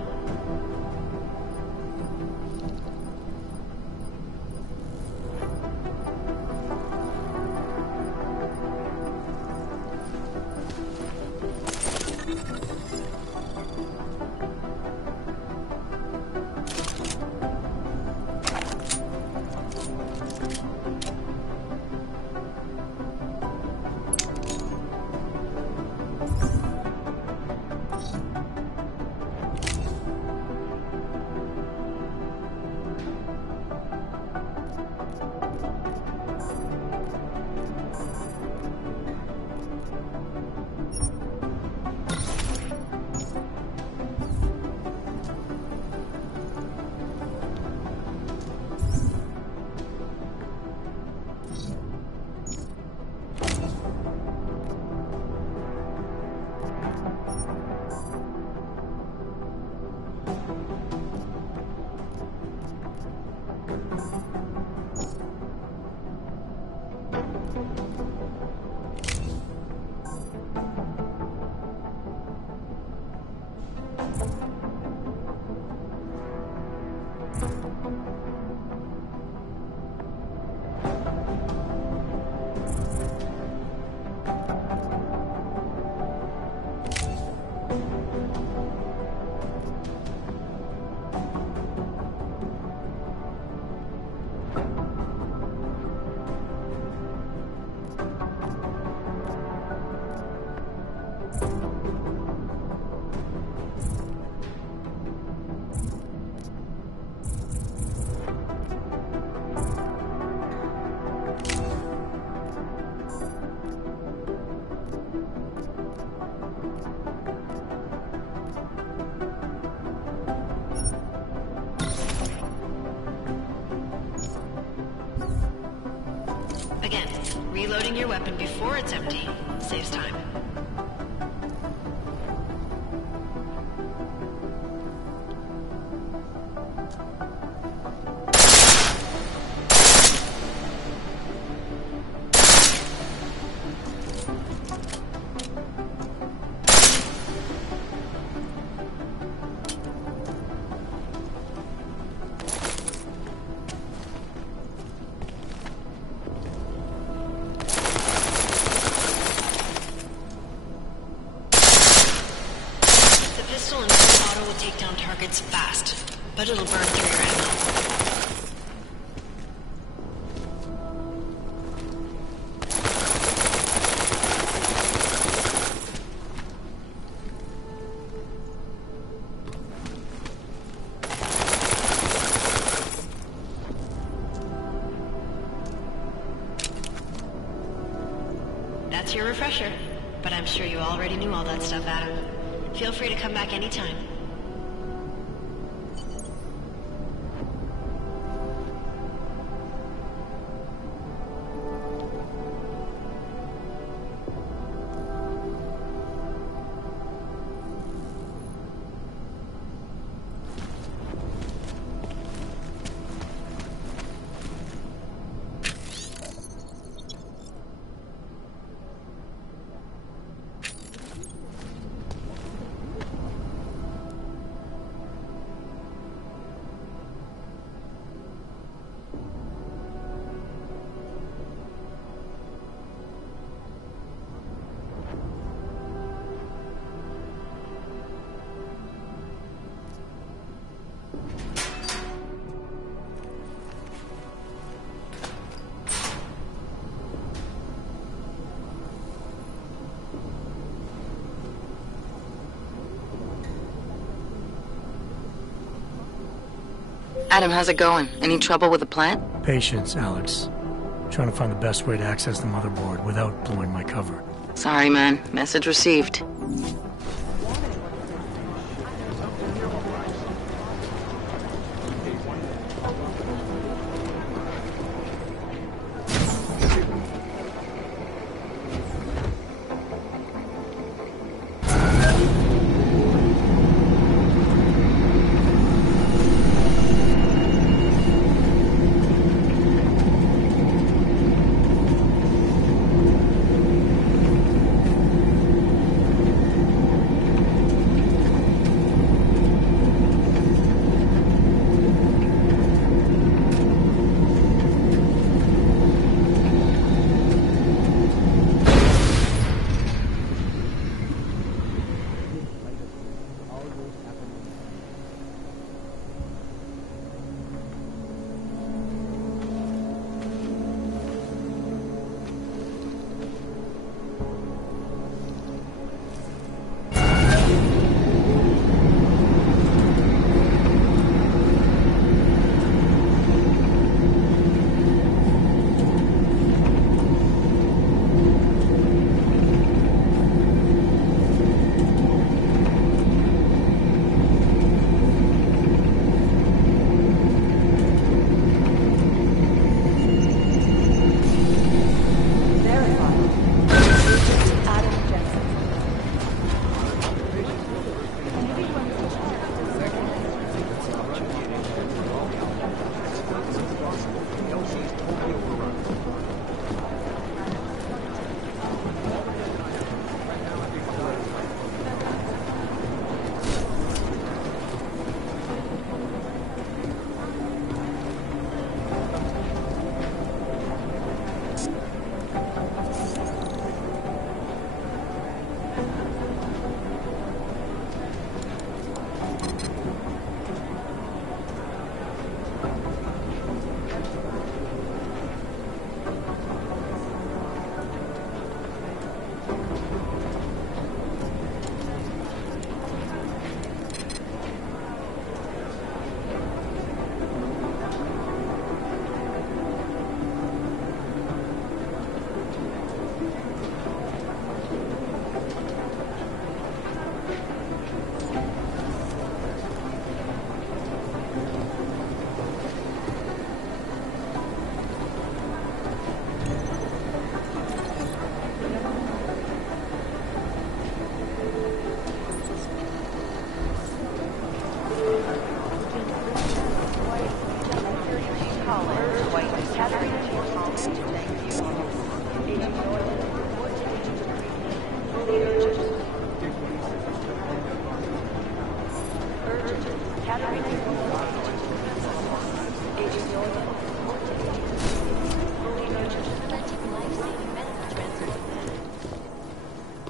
Again, reloading your weapon before it's empty saves time. Take down targets fast, but it'll burn through your ammo. That's your refresher, but I'm sure you already knew all that stuff, Adam. Feel free to come back anytime. Adam, how's it going? Any trouble with the plant? Patience, Alex. Trying to find the best way to access the motherboard without blowing my cover. Sorry, man. Message received.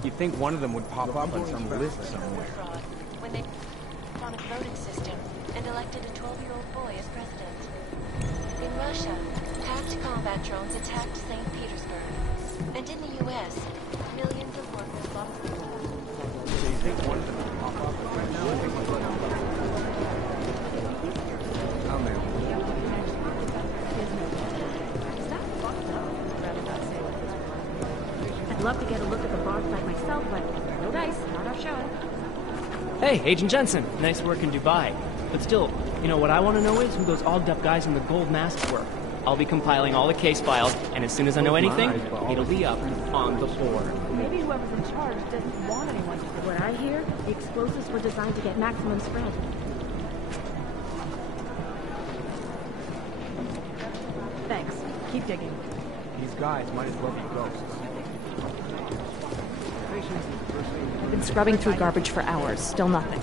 You'd think one of them would pop up on some list somewhere. Fraud when they electronic voting system and elected a 12-year-old boy as president. In Russia, hacked combat drones attacked St. Petersburg. And in the U.S., millions of workers lost their jobs. So you think one of them would pop up right now? Oh, man. I'd love to get a look at the bar site myself, but no dice, not our show. Hey, Agent Jensen. Nice work in Dubai. But still, you know what I want to know is who those ogged-up guys in the gold masks were. I'll be compiling all the case files, and as soon as I know anything, it'll be up on the board. Maybe whoever's in charge doesn't want anyone to. What I hear, the explosives were designed to get maximum spread. Thanks. Keep digging. These guys might as well be ghosts. I've been scrubbing through garbage for hours. Still nothing.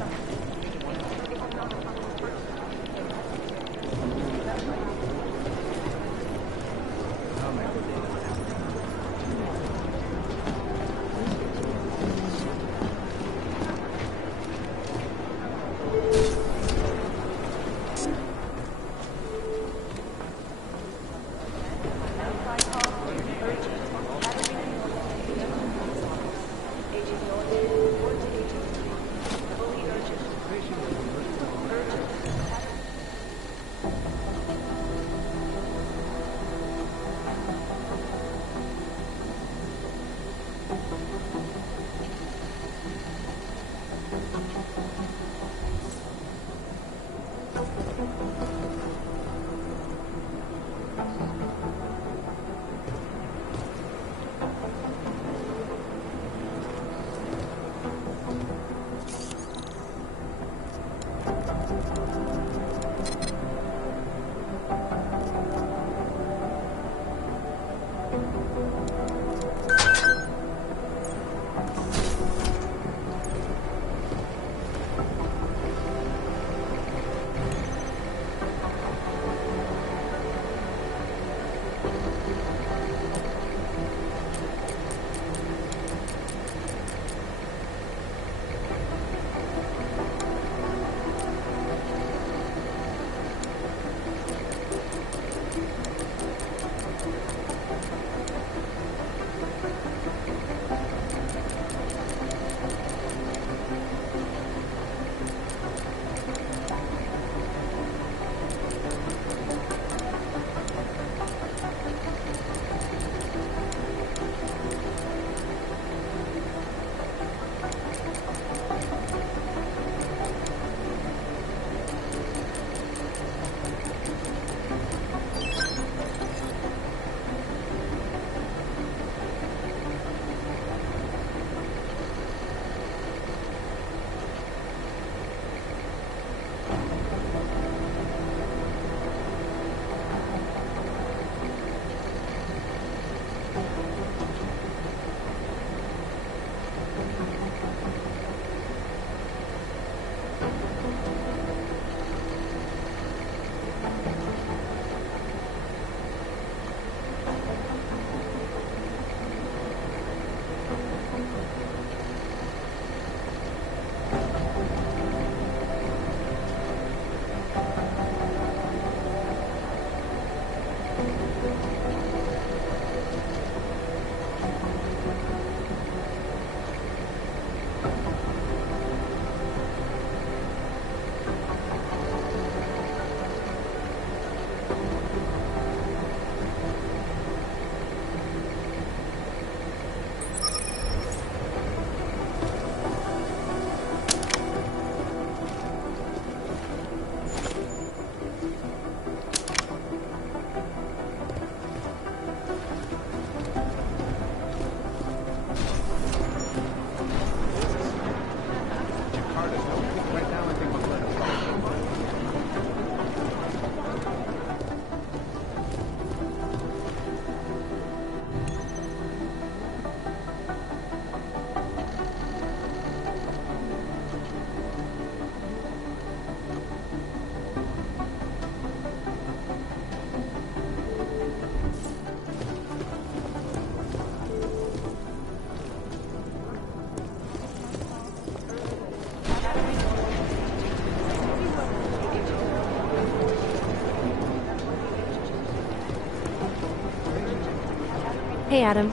Hey, Adam.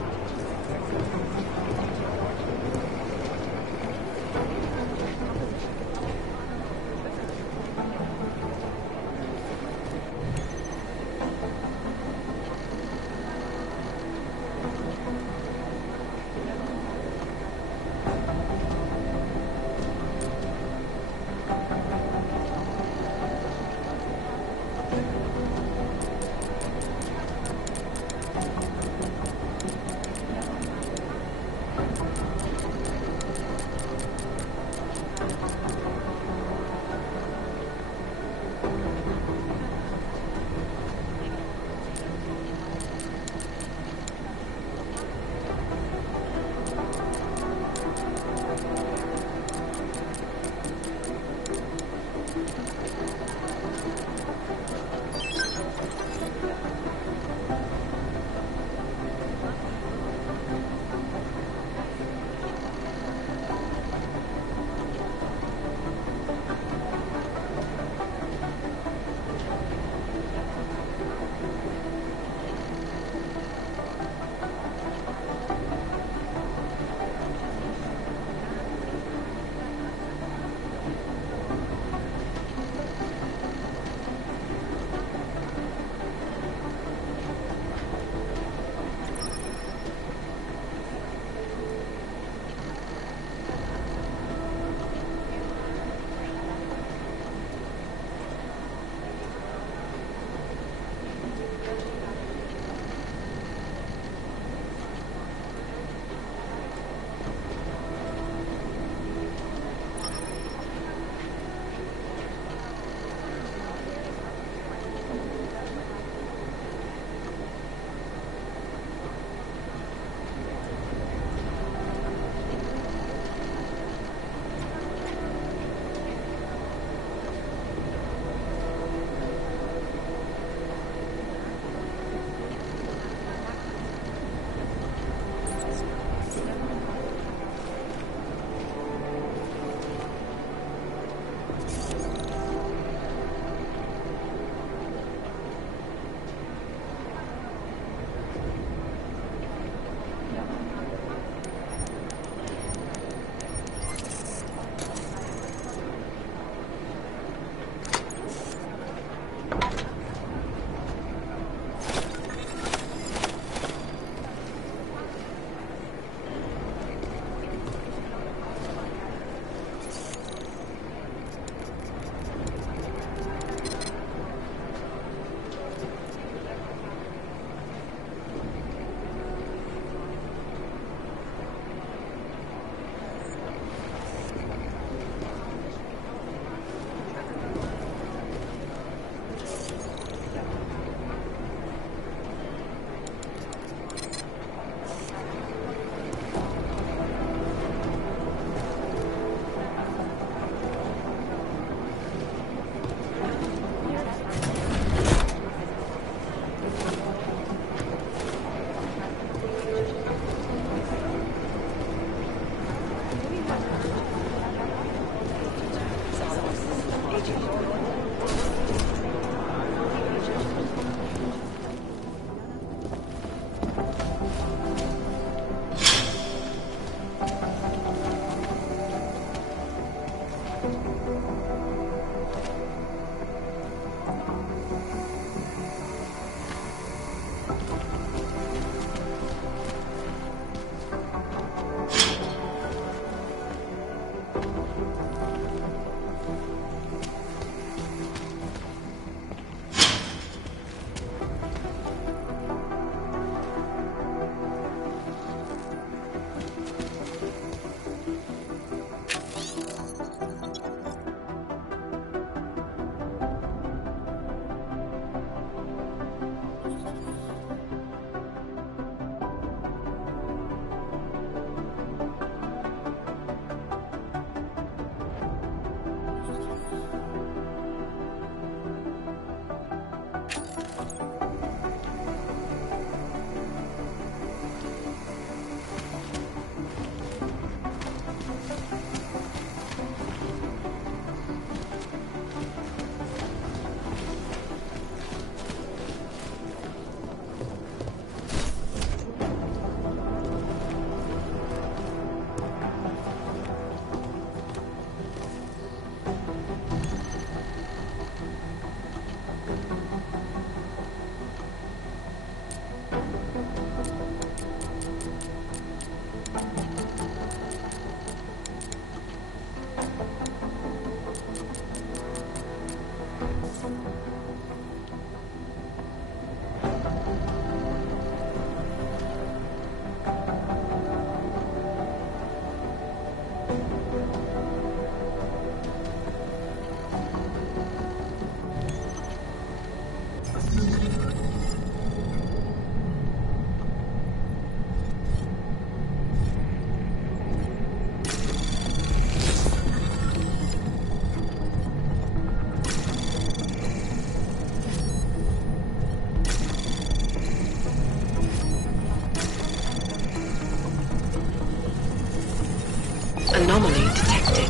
Anomaly detected.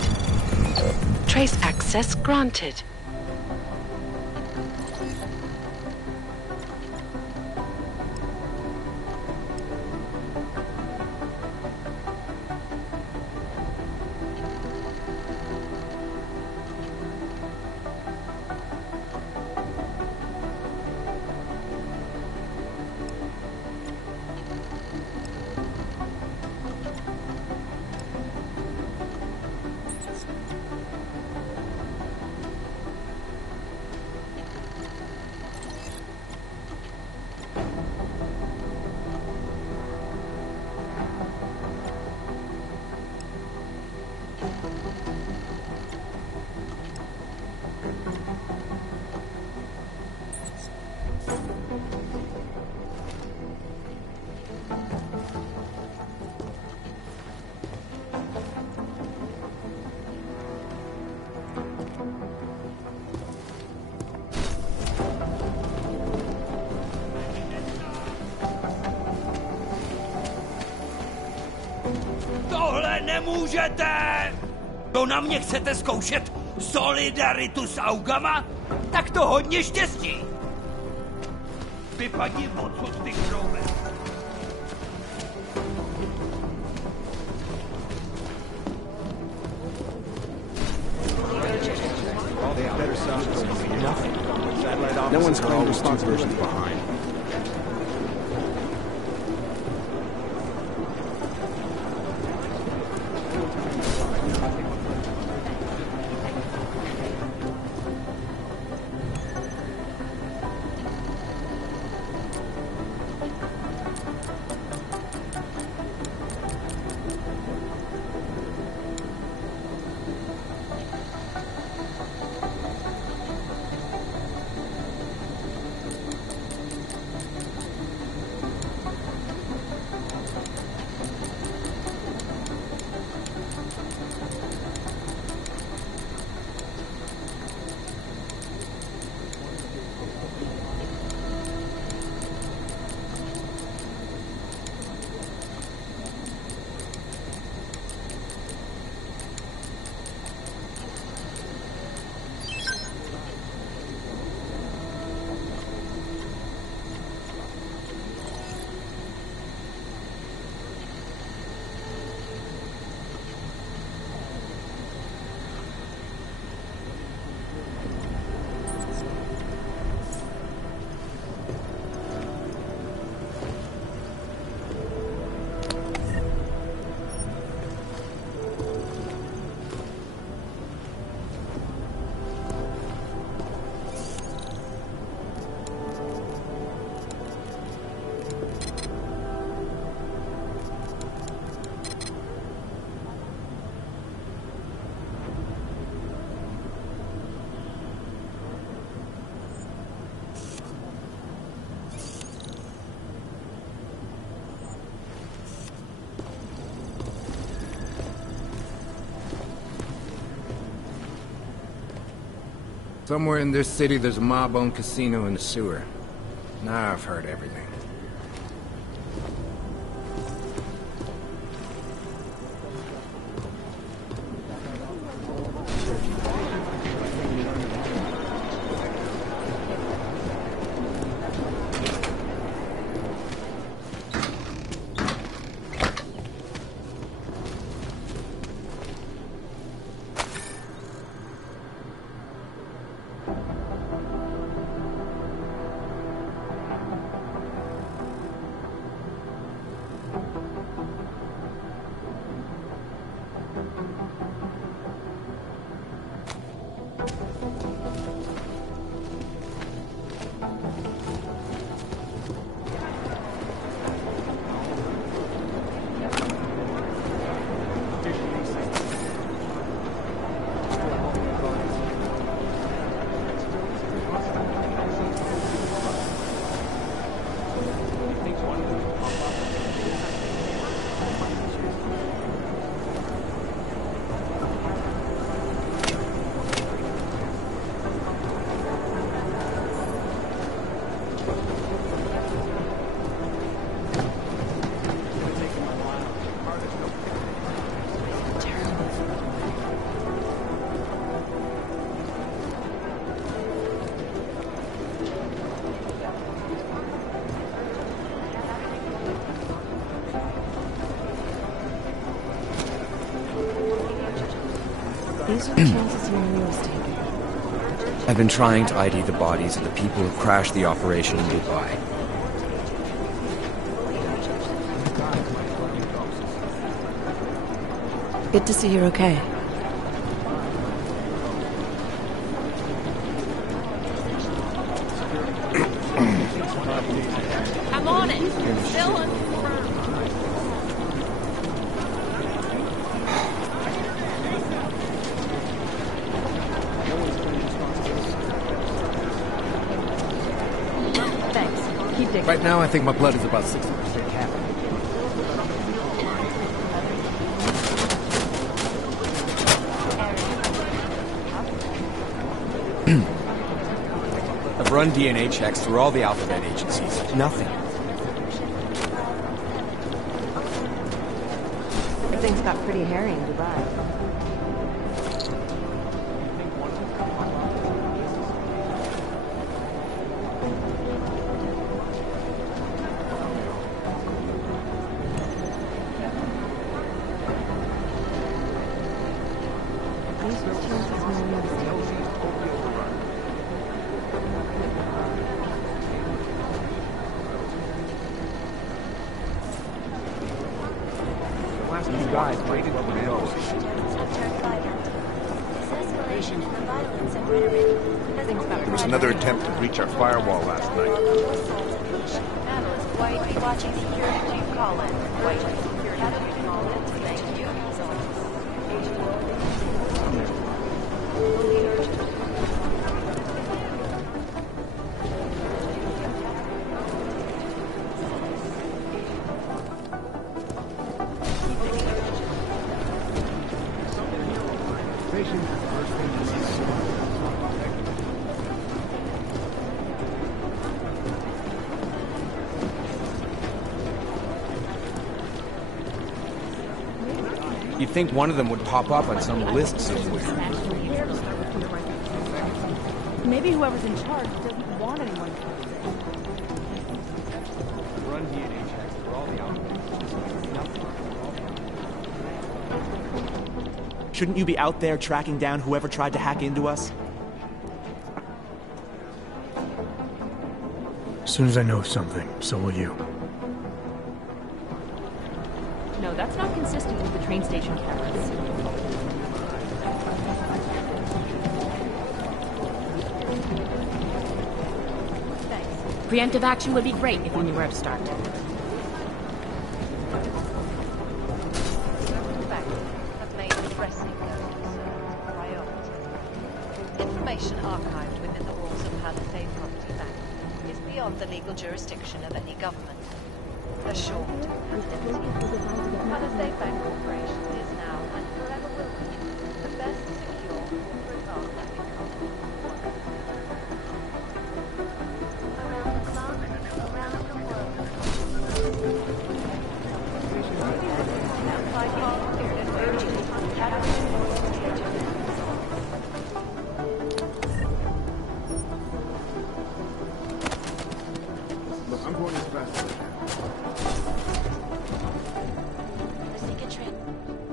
Trace access granted. Tohle nemůžete! To na mě chcete zkoušet solidaritu s augama? Tak to hodně štěstí! Vypadni odsud, ty kroule! No one's claimed responsibility behind. Somewhere in this city, there's a mob-owned casino in the sewer. Now I've heard everything. These are the chances your Neo was taking. I've been trying to ID the bodies of the people who crashed the operation in Dubai. Good to see you're okay. I'm on it. Still unconfirmed. Thanks. Keep digging. Right now, I think my blood is about 60% cap. I've run DNA checks through all the alphabet agencies. Nothing. Things got pretty hairy in Dubai. You guys waited for me. There was another attempt to breach our firewall last night. Analyst White, watching security chief Colin. White, security chief Colin. Thank you. You'd think one of them would pop up on some list somewhere. Maybe whoever's in charge doesn't want anyone to. Run DNA checks through all the alphabet. Shouldn't you be out there tracking down whoever tried to hack into us? As soon as I know something, so will you. No, that's not consistent with the train station cameras. Thanks. Preemptive action would be great if we knew where to start. Information archived within the walls of Palisade Property Bank is beyond the legal jurisdiction of any government. Assured anonymity. Palisade Bank Corporation is now and forever will be the best secure corporate arm that we come. Around the clock, around the world. Outside call cleared and urgent. Category I'm going as fast as I can.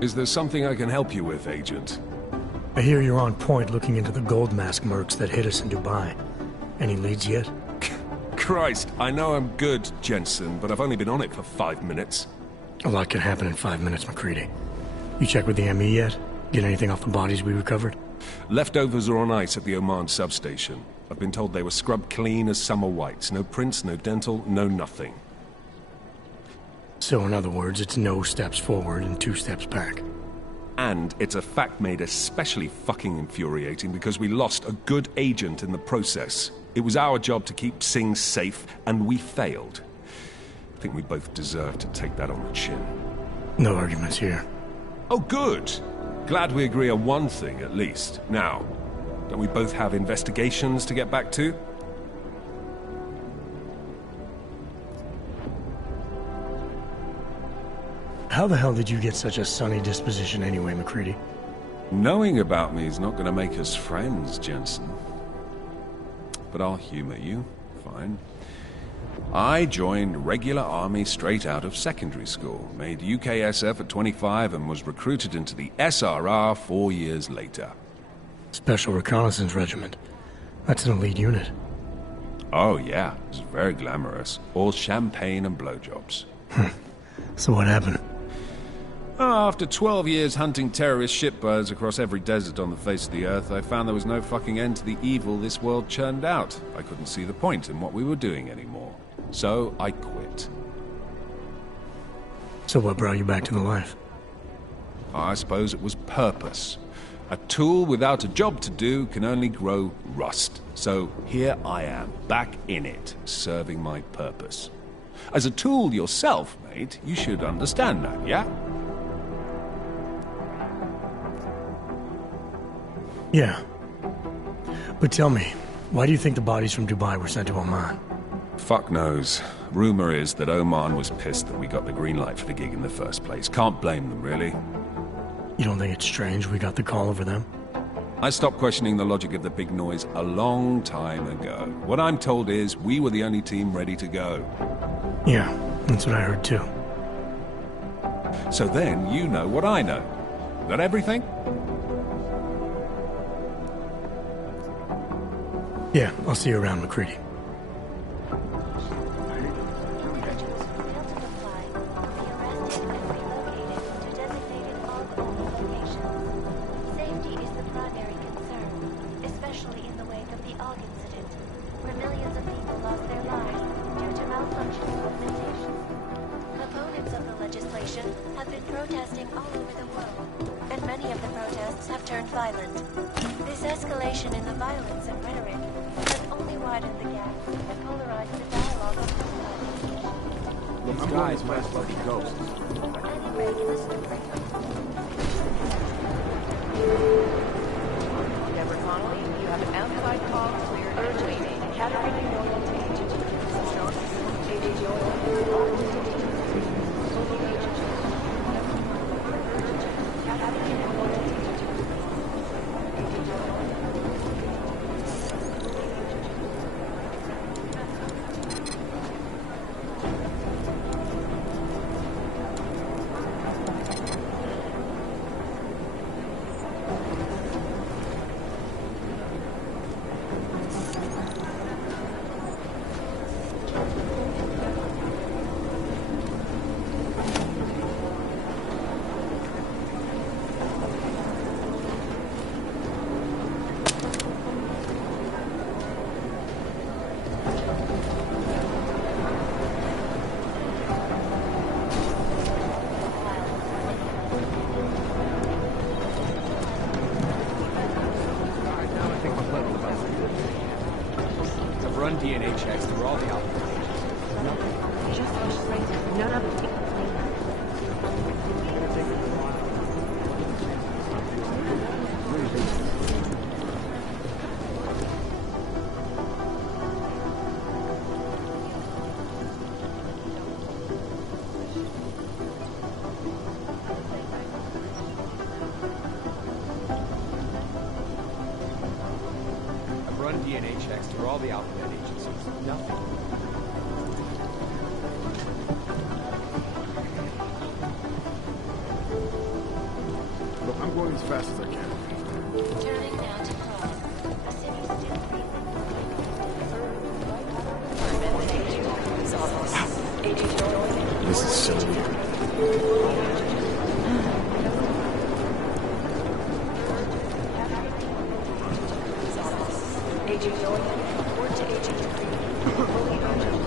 Is there something I can help you with, Agent? I hear you're on point looking into the gold mask mercs that hit us in Dubai. Any leads yet? Christ, I know I'm good, Jensen, but I've only been on it for 5 minutes. A lot can happen in 5 minutes, McCready. You check with the ME yet? Get anything off the bodies we recovered? Leftovers are on ice at the Oman substation. I've been told they were scrubbed clean as summer whites. No prints, no dental, no nothing. So in other words, it's no steps forward and 2 steps back. And it's a fact made especially fucking infuriating because we lost a good agent in the process. It was our job to keep Singh safe, and we failed. I think we both deserve to take that on the chin. No arguments here. Oh, good. Glad we agree on one thing, at least. Now, don't we both have investigations to get back to? How the hell did you get such a sunny disposition anyway, McCready? Knowing about me is not going to make us friends, Jensen. But I'll humor you. Fine. I joined regular army straight out of secondary school, made UKSF at 25 and was recruited into the SRR 4 years later. Special Reconnaissance Regiment. That's an elite unit. Oh yeah, it was very glamorous. All champagne and blowjobs. So what happened? After 12 years hunting terrorist shitbirds across every desert on the face of the earth, I found there was no fucking end to the evil this world churned out. I couldn't see the point in what we were doing anymore. So I quit. So what brought you back to the life? I suppose it was purpose. A tool without a job to do can only grow rust. So here I am, back in it, serving my purpose. As a tool yourself, mate, you should understand that, yeah? Yeah. But tell me, why do you think the bodies from Dubai were sent to Oman? Fuck knows. Rumor is that Oman was pissed that we got the green light for the gig in the first place. Can't blame them, really. You don't think it's strange we got the call over them? I stopped questioning the logic of the big noise a long time ago. What I'm told is we were the only team ready to go. Yeah, that's what I heard too. So then you know what I know. That everything? Yeah, I'll see you around, McCready. have been protesting all over the world, and many of the protests have turned violent. This escalation in the violence and rhetoric has only widened the gap and polarized the dialogue of society. These guys might as well be ghosts. Any break in the story. Deborah Connolly, you have an outside call cleared urgently. Category Nolan to Agent Agent Nolan. Run DNA checks through all the outlets. Nothing. Just frustrated. None of it. Run DNA checks through all the alphabet agencies. Nothing. Look, I'm going as fast as I can. Turning now to Prague. The city still breathing. This is silly. Agent Nolan, report to Agent Fully urgent.